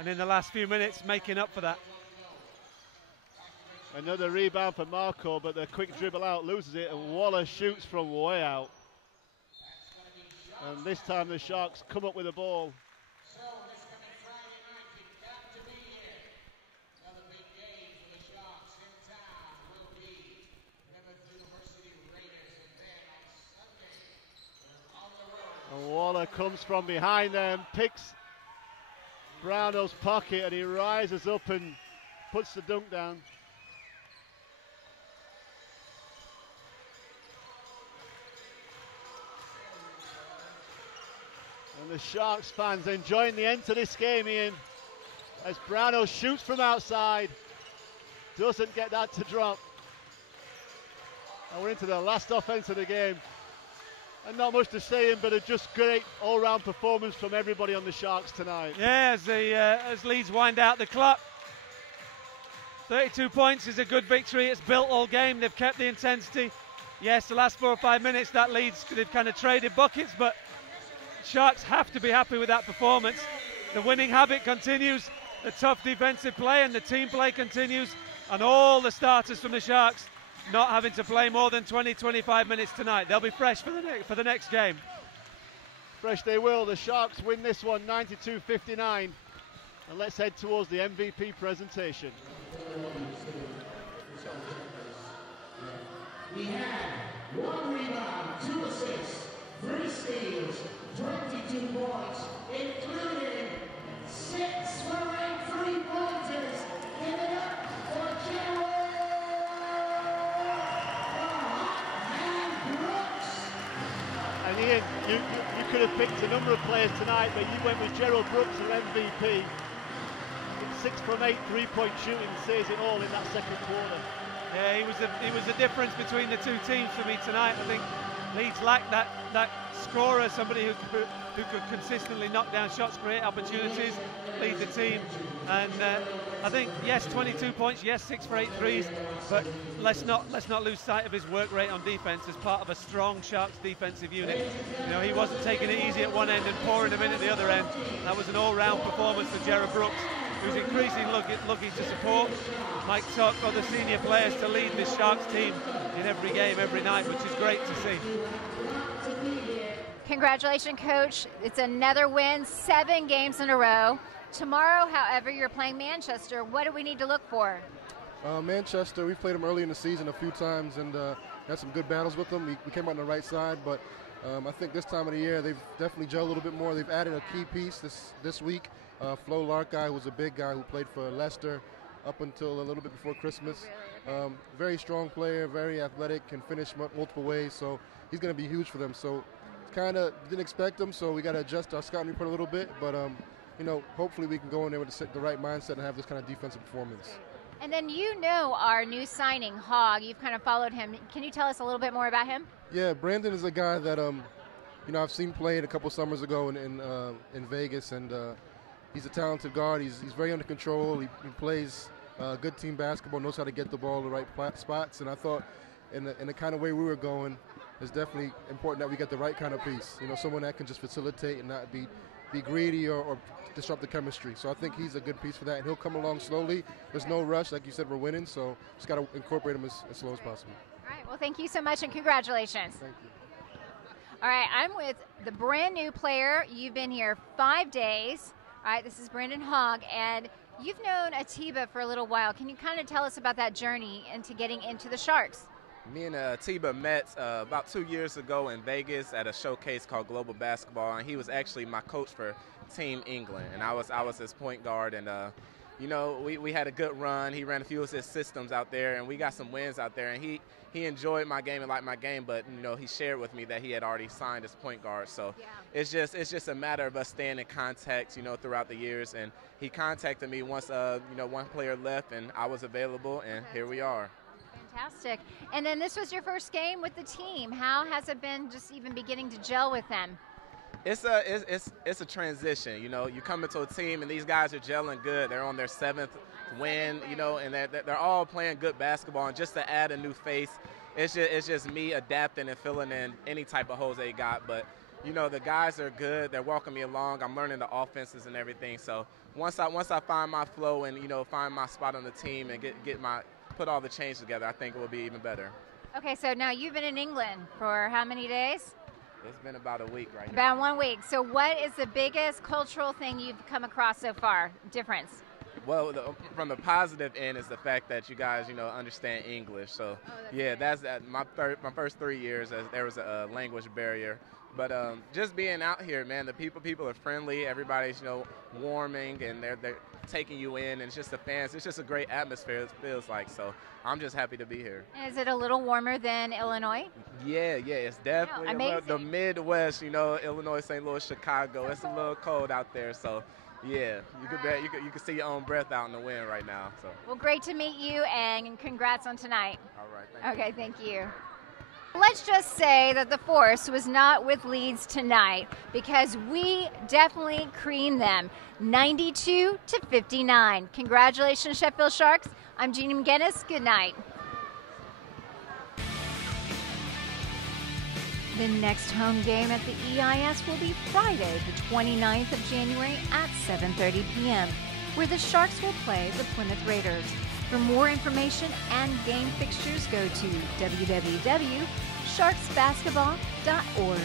And in the last few minutes, making up for that. Another rebound for Marko, but the quick dribble out loses it, and Waller shoots from way out. And this time the Sharks come up with the ball. And Waller comes from behind them, picks Brownell's pocket, and he rises up and puts the dunk down. And the Sharks fans enjoying the end to this game, Ian, as Brownell shoots from outside, doesn't get that to drop. And we're into the last offense of the game. And not much to say, but a just great all-round performance from everybody on the Sharks tonight. Yeah, as Leeds wind out the clock. 32 points is a good victory. It's built all game. They've kept the intensity. Yes, the last 4 or 5 minutes, that Leeds, they've kind of traded buckets, but Sharks have to be happy with that performance. The winning habit continues. The tough defensive play and the team play continues. And all the starters from the Sharks not having to play more than 20-25 minutes tonight. They'll be fresh for the next game. Fresh they will. The Sharks win this one 92-59. And let's head towards the MVP presentation. We had 1 rebound, 2 assists, 3 steals, 22 points, including 6 for 8 3-pointers. Give it up for Gerald Brooks. And Ian, you could have picked a number of players tonight, but you went with Gerald Brooks, an MVP. 6 from 8 3-point shooting says it all in that second quarter. Yeah, he was the difference between the two teams for me tonight. I think Leeds lacked that scorer, somebody who could consistently knock down shots, create opportunities, lead the team. And I think, yes, 22 points, yes, 6 for 8 threes, but let's not lose sight of his work rate on defense as part of a strong Sharks defensive unit. You know, he wasn't taking it easy at one end and pouring them in at the other end. That was an all-round performance for Gerald Brooks, who's increasingly looking to support Mike Tuck, other senior players, to lead this Sharks team in every game, every night, which is great to see. Congratulations, Coach. It's another win, 7 games in a row. Tomorrow, however, you're playing Manchester. What do we need to look for? Manchester, we've played them early in the season a few times and had some good battles with them. We came out on the right side, but I think this time of the year they've definitely gelled a little bit more. They've added a key piece this week. Flo Larkai was a big guy who played for Leicester up until a little bit before Christmas. Very strong player, very athletic, can finish multiple ways, so he's going to be huge for them. So kind of didn't expect him, so we got to adjust our scouting report a little bit, but you know, hopefully we can go in there with the right mindset and have this kind of defensive performance. And then you know our new signing, Hogg. You've kind of followed him. Can you tell us a little bit more about him? Yeah, Brandon is a guy that you know, I've seen playing a couple summers ago in Vegas, and he's a talented guard. He's very under control. He plays good team basketball, knows how to get the ball in the right spots. And I thought, in the kind of way we were going, it's definitely important that we get the right kind of piece. You know, someone that can just facilitate and not be greedy or disrupt the chemistry. So I think he's a good piece for that, and he'll come along slowly. There's no rush, like you said, we're winning, so just got to incorporate him as slow as possible. All right. Well, thank you so much, and congratulations. Thank you. All right. I'm with the brand new player. You've been here 5 days. All right. This is Brandon Hogg, and you've known Atiba for a little while. Can you kind of tell us about that journey into getting into the Sharks? Me and Atiba met about 2 years ago in Vegas at a showcase called Global Basketball, and he was actually my coach for Team England, and I was his point guard. And you know, we had a good run. He ran a few of his systems out there, and we got some wins out there. And he enjoyed my game and liked my game, but you know, he shared with me that he had already signed as point guard. So yeah, it's just a matter of us staying in contact, you know, throughout the years. And he contacted me once you know, one player left, and I was available, and here we are. Fantastic. And then this was your first game with the team. How has it been just even beginning to gel with them? It's a transition. You know, you come into a team and these guys are gelling good. They're on their 7th win, you know, and they're all playing good basketball. And just to add a new face, it's just me adapting and filling in any type of holes they got. But you know, the guys are good. They're welcoming me along. I'm learning the offenses and everything. So once I find my flow and, you know, find my spot on the team and put all the change together, I think it will be even better. Okay, so now you've been in England for how many days? It's been about a week right now. About 1 week. So what is the biggest cultural thing you've come across so far, difference? Well, from the positive end is the fact that you guys, you know, understand English. So, yeah, that's my first 3 years, there was a language barrier. But just being out here, man, the people are friendly. Everybody's, you know, warming, and they're taking you in, and it's just the fans. It's just a great atmosphere, it feels like. So I'm just happy to be here. Is it a little warmer than Illinois? Yeah, it's definitely the Midwest, you know, Illinois, St. Louis, Chicago. It's a little cold out there, so yeah, you can see your own breath out in the wind right now. So. Well, great to meet you, and congrats on tonight. All right, thank you. Okay, thank you. Let's just say that the Force was not with Leeds tonight, because we definitely creamed them 92-59. Congratulations, Sheffield Sharks. I'm Jeannie McGinnis. Good night. The next home game at the EIS will be Friday, the 29th of January at 7:30 p.m., where the Sharks will play the Plymouth Raiders. For more information and game fixtures, go to www.sharksbasketball.org.